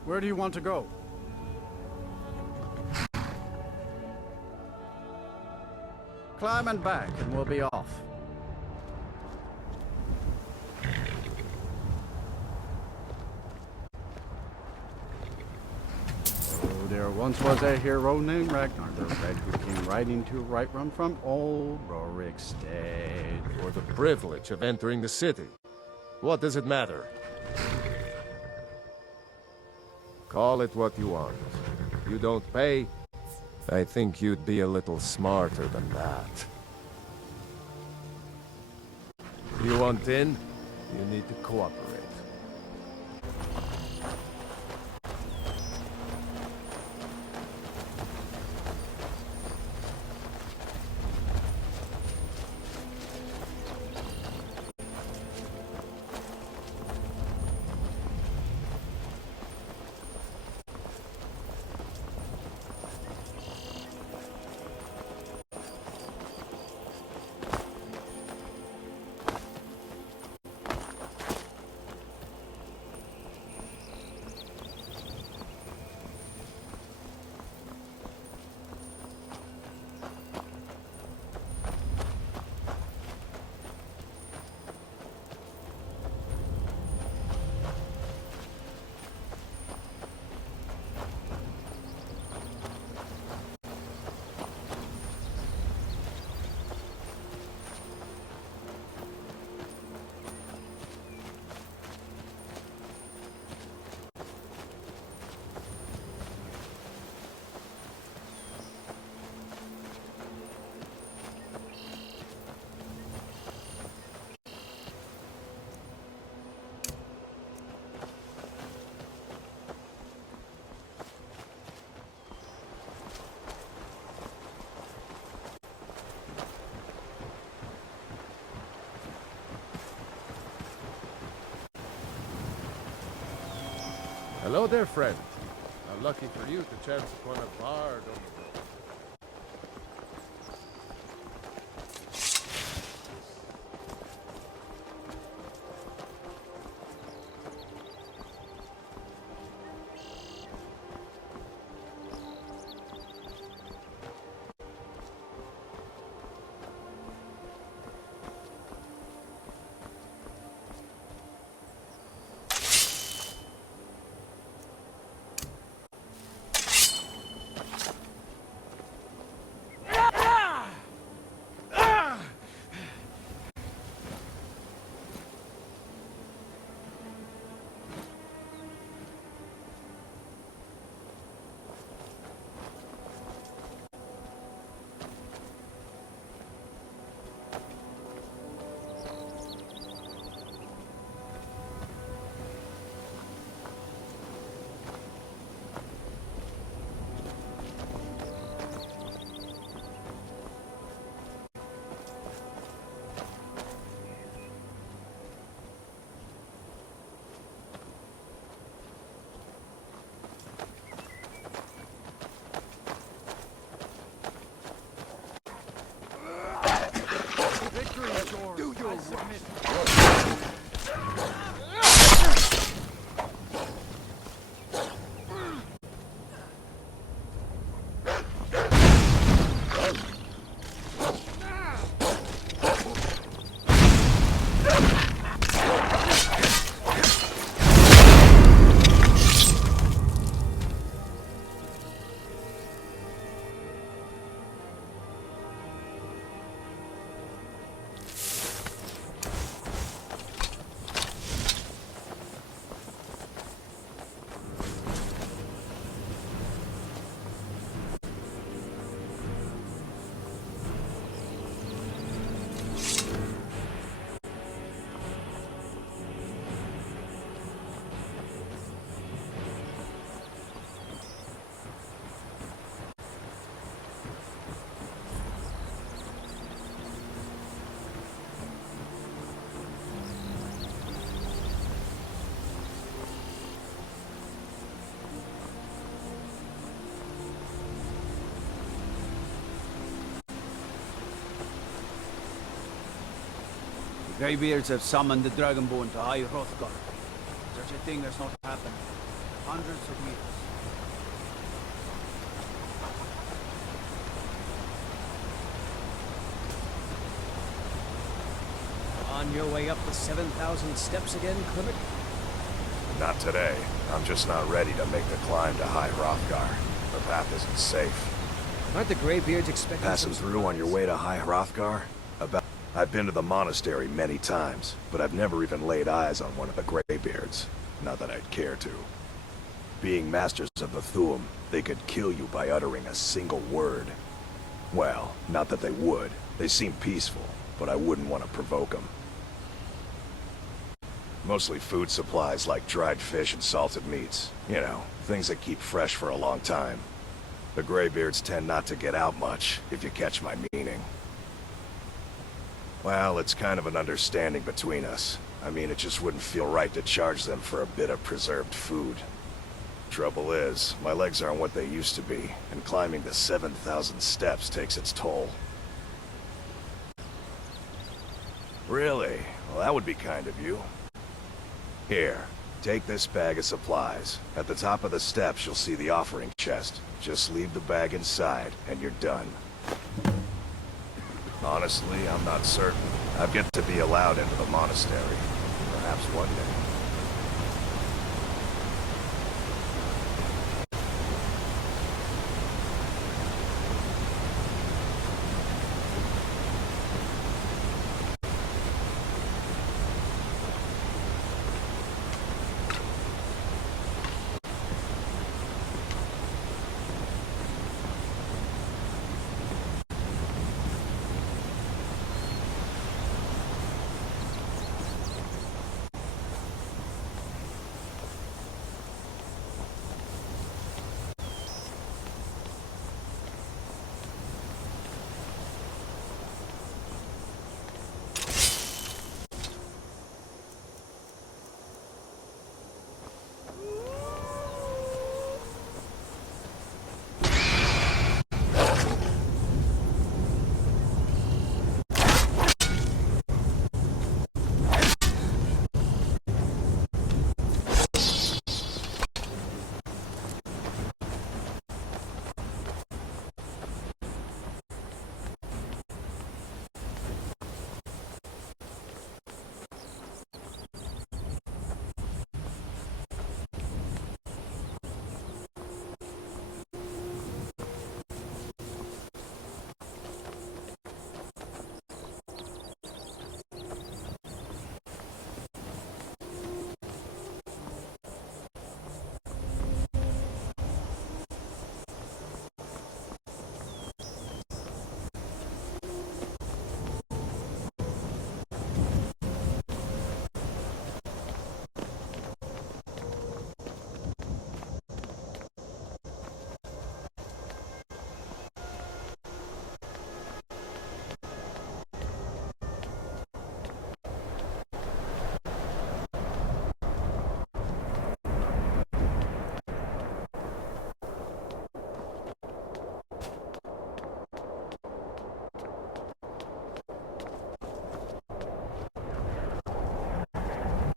Where do you want to go? Climb and back, and we'll be off. Oh, there once was a hero named Ragnar the Red who came riding to Whiterun from old Rorikstead. For the privilege of entering the city. What does it matter? Call it what you want. You don't pay? I think you'd be a little smarter than that. You want in? You need to cooperate. Hello there, friend. How lucky for you to chance upon a bard on the road. Do your submit. Greybeards have summoned the Dragonborn to High Hrothgar. Such a thing has not happened. Hundreds of years. On your way up the 7,000 steps again, Clement? Not today. I'm just not ready to make the climb to High Hrothgar. The path isn't safe. Aren't the Greybeards expecting Passing through on your way to High Hrothgar? I've been to the monastery many times, but I've never even laid eyes on one of the Greybeards. Not that I'd care to. Being masters of the Thuum, they could kill you by uttering a single word. Well, not that they would. They seem peaceful, but I wouldn't want to provoke them. Mostly food supplies like dried fish and salted meats. You know, things that keep fresh for a long time. The Greybeards tend not to get out much, if you catch my meaning. Well, it's kind of an understanding between us. I mean, it just wouldn't feel right to charge them for a bit of preserved food. Trouble is, my legs aren't what they used to be, and climbing the 7,000 steps takes its toll. Really? Well, that would be kind of you. Here, take this bag of supplies. At the top of the steps, you'll see the offering chest. Just leave the bag inside, and you're done. Honestly, I'm not certain. I've yet to be allowed into the monastery. Perhaps one day.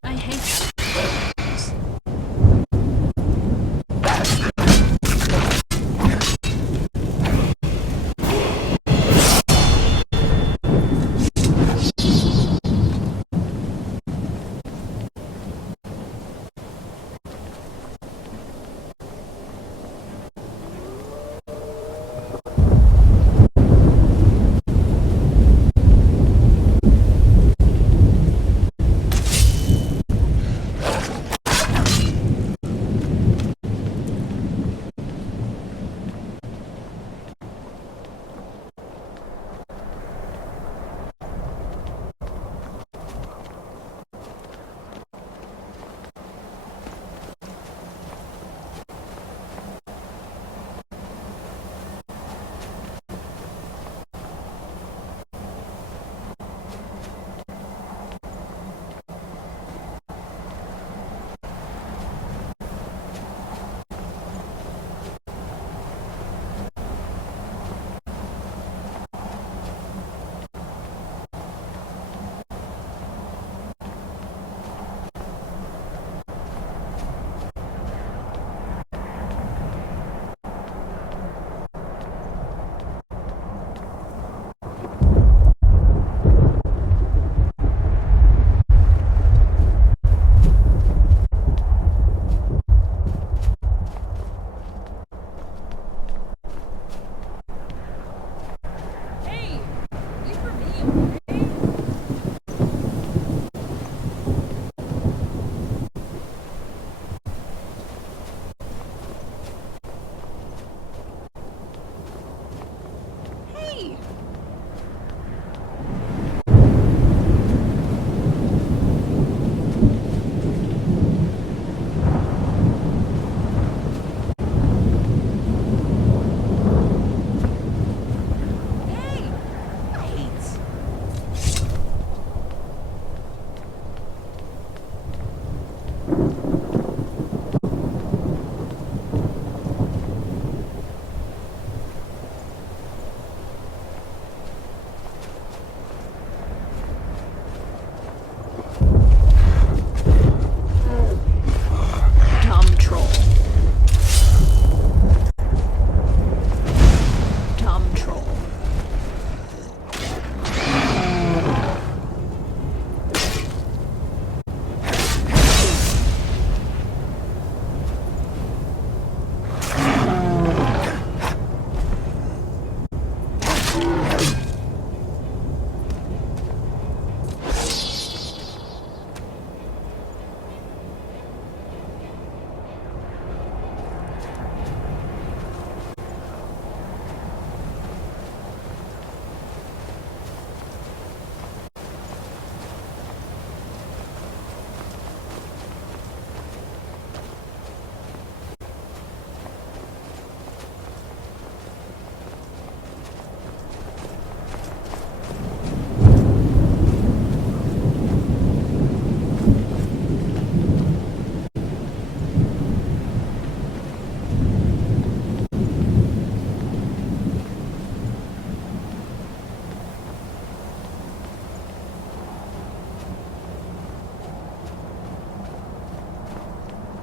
I hate that. Dumb troll. Dumb troll.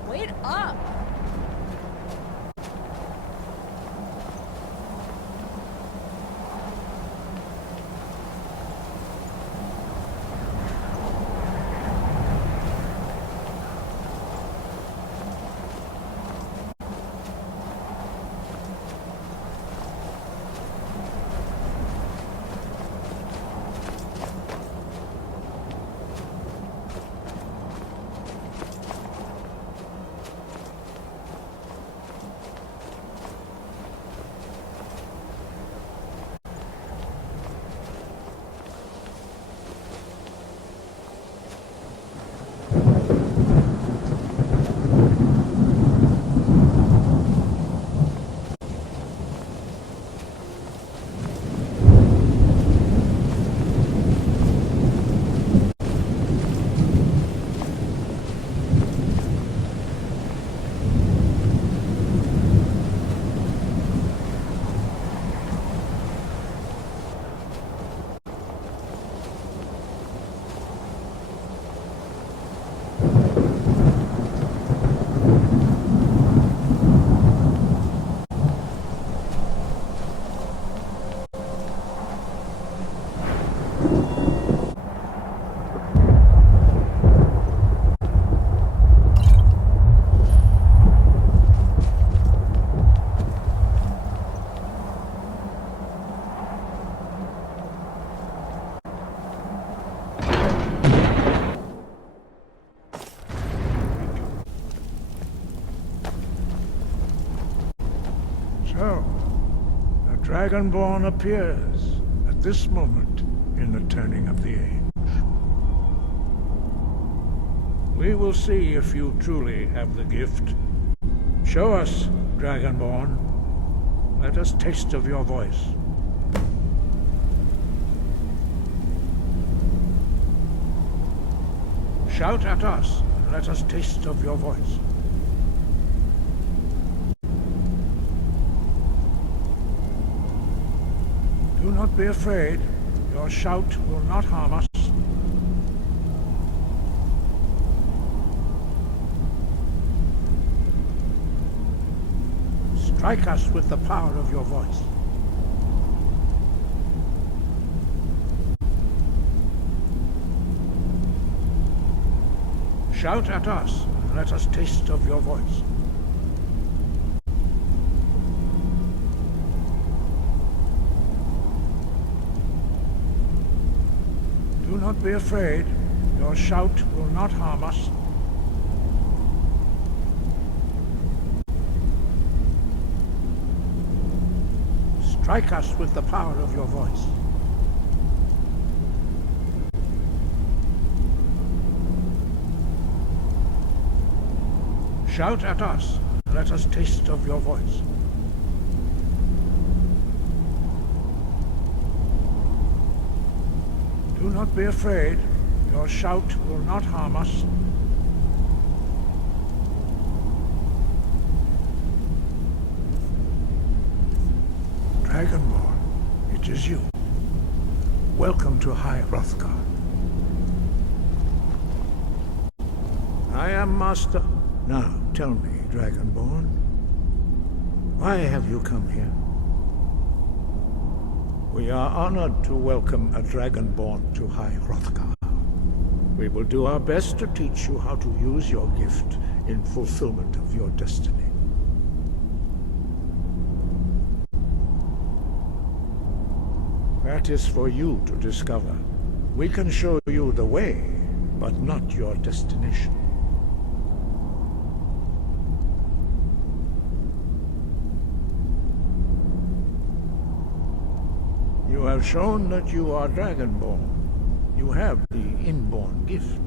Wait up! So, the Dragonborn appears at this moment in the turning of the age. We will see if you truly have the gift. Show us, Dragonborn. Let us taste of your voice. Shout at us, and let us taste of your voice. Do not be afraid. Your shout will not harm us. Strike us with the power of your voice. Shout at us, and let us taste of your voice. Do not be afraid. Your shout will not harm us. Strike us with the power of your voice. Shout at us, and let us taste of your voice. Do not be afraid. Your shout will not harm us. is you. Welcome to High Hrothgar. I am Master. Now, tell me, Dragonborn, why have you come here? We are honored to welcome a Dragonborn to High Hrothgar. We will do our best to teach you how to use your gift in fulfillment of your destiny. That is for you to discover. We can show you the way, but not your destination. You have shown that you are Dragonborn. You have the inborn gift.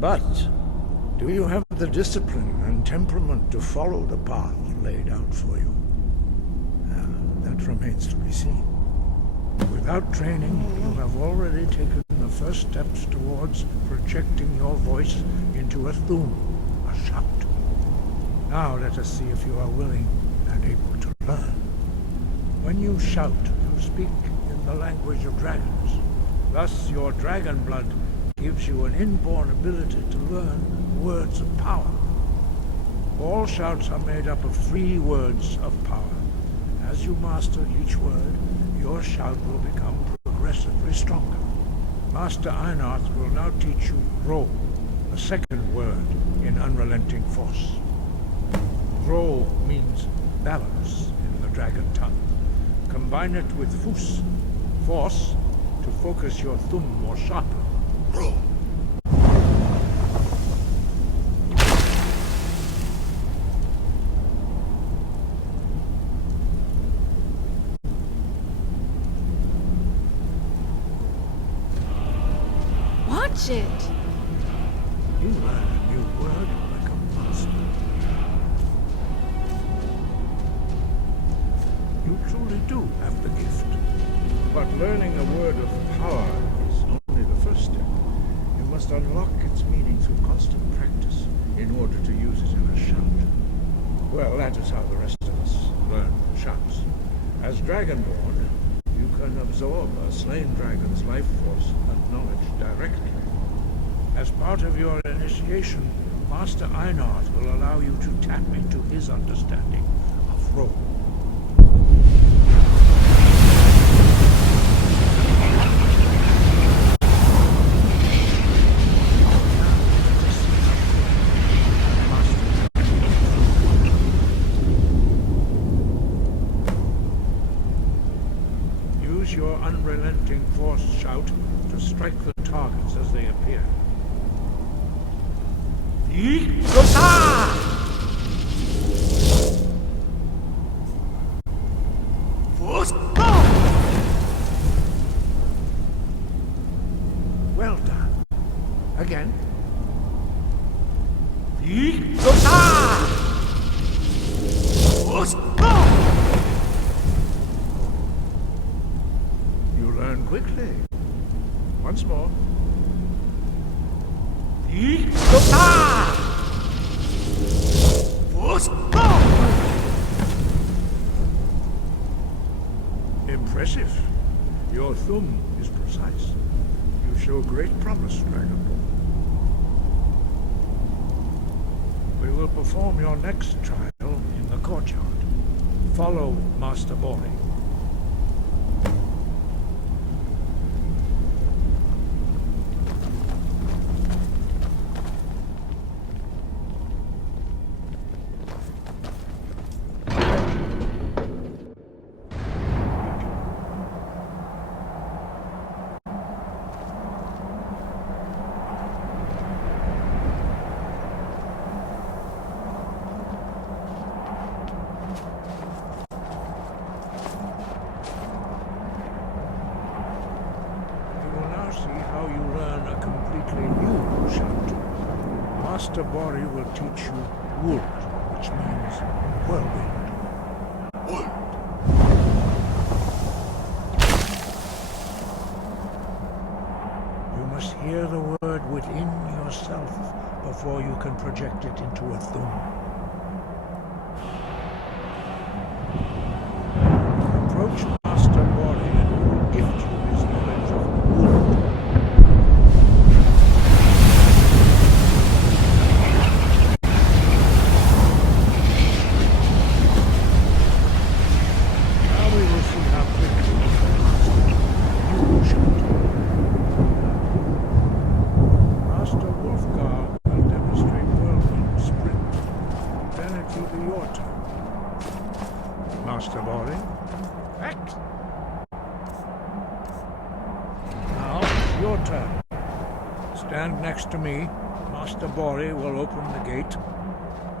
But do you have the discipline and temperament to follow the path laid out for you? That remains to be seen. Without training, you have already taken the first steps towards projecting your voice into a thum, a shout. Now let us see if you are willing and able to learn. When you shout, you speak in the language of dragons. Thus, your dragon blood gives you an inborn ability to learn words of power. All shouts are made up of 3 words of power. As you master each word, your shout will become progressively stronger. Master Einarth will now teach you Ro, the second word in Unrelenting Force. Ro means balance in the dragon tongue. Combine it with Fus, force, to focus your thumb more sharply. Ro. Watch it! You learn a new word like a master. You truly do have the gift. But learning a word of power is only the first step. You must unlock its meaning through constant practice in order to use it in a shout. Well, that is how the rest of us learn shouts. As Dragonborn, you can absorb a slain dragon's life force and knowledge directly. As part of your initiation, Master Einarth will allow you to tap into his understanding of Ro. Use your unrelenting force shout to strike the targets as they appear. Well done. Again. You learn quickly. Once more. Impressive. Your thumb is precise. You show great promise, Dragonborn. We will perform your next trial in the courtyard. Follow Master Bori. Master Bori will teach you Wood, which means whirlwind. Wood. You must hear the word within yourself before you can project it into a thum. Approach Master Bori and next to me. Master Bori will open the gate.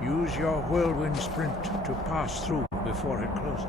Use your whirlwind sprint to pass through before it closes.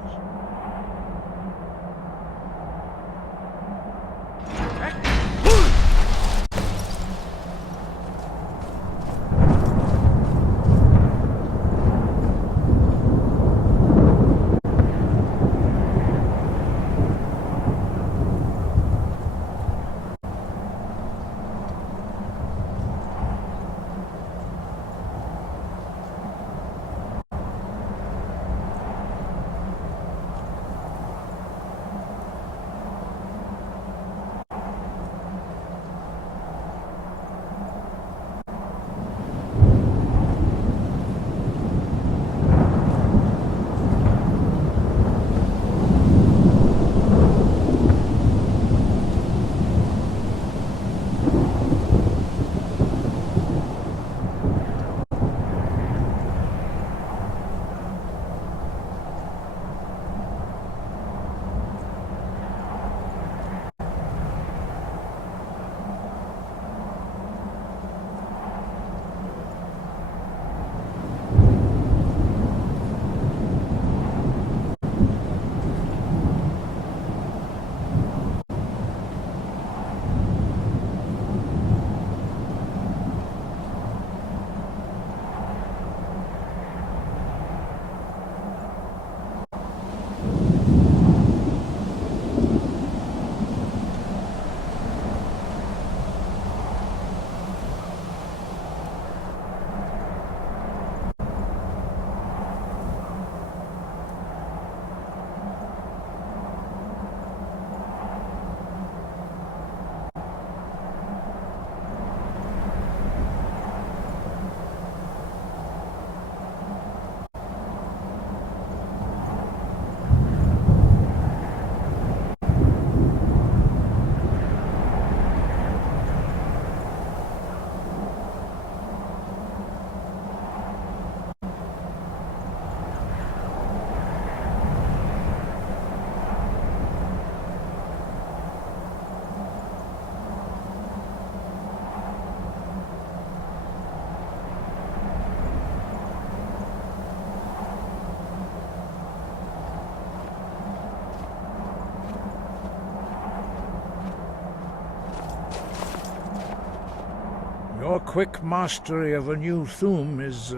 Your quick mastery of a new Thuum is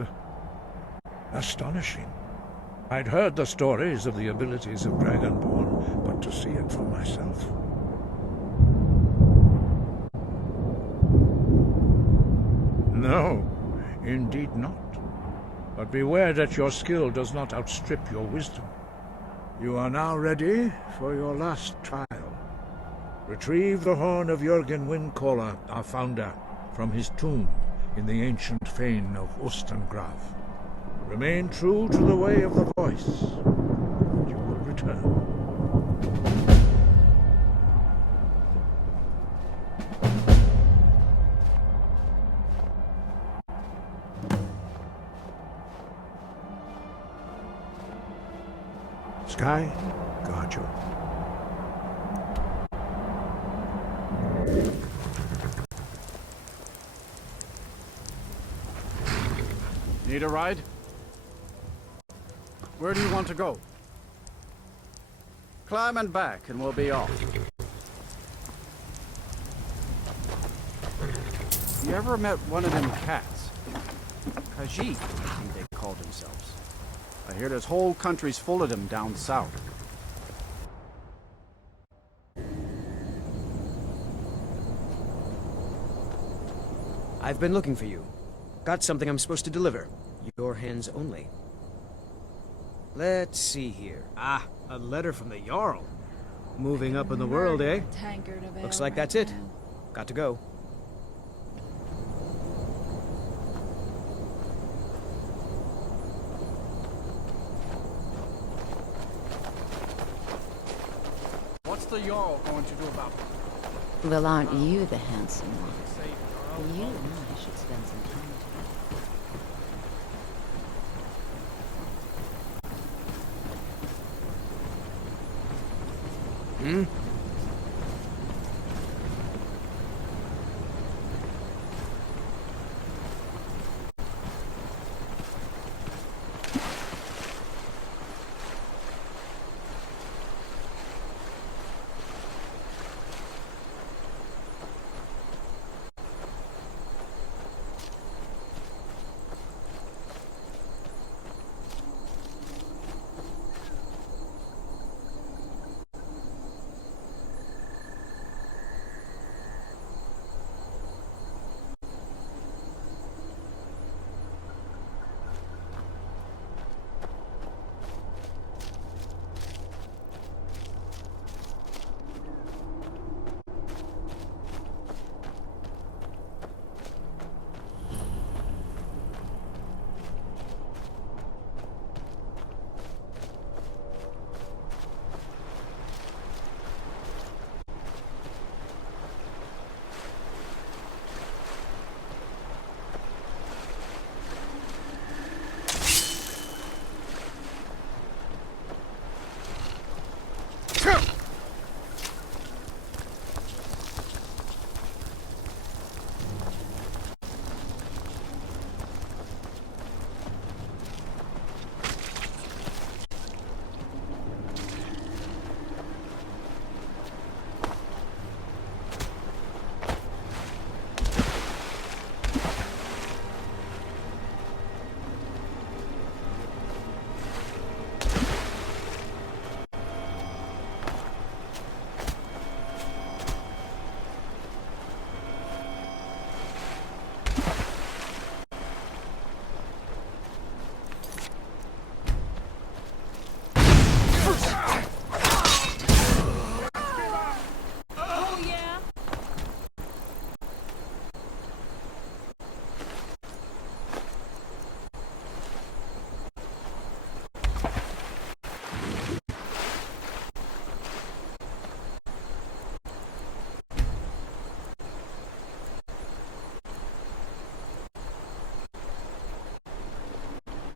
astonishing. I'd heard the stories of the abilities of Dragonborn, but to see it for myself... No, indeed not. But beware that your skill does not outstrip your wisdom. You are now ready for your last trial. Retrieve the horn of Jürgen Windcaller, our founder, from his tomb in the ancient fane of Ostengrav. Remain true to the way of the voice, and you will return. Sky, guard you. Need a ride? Where do you want to go? Climb and back and we'll be off. You ever met one of them cats? Khajiit, I think they called themselves. I hear there's whole countries full of them down south. I've been looking for you. Got something I'm supposed to deliver. Your hands only. Let's see here. Ah, a letter from the Jarl. Moving up in the world, eh? Looks like that's it. Got to go. What's the Jarl going to do about it? Well, aren't you the handsome one? You and I should spend some time together. Hmm?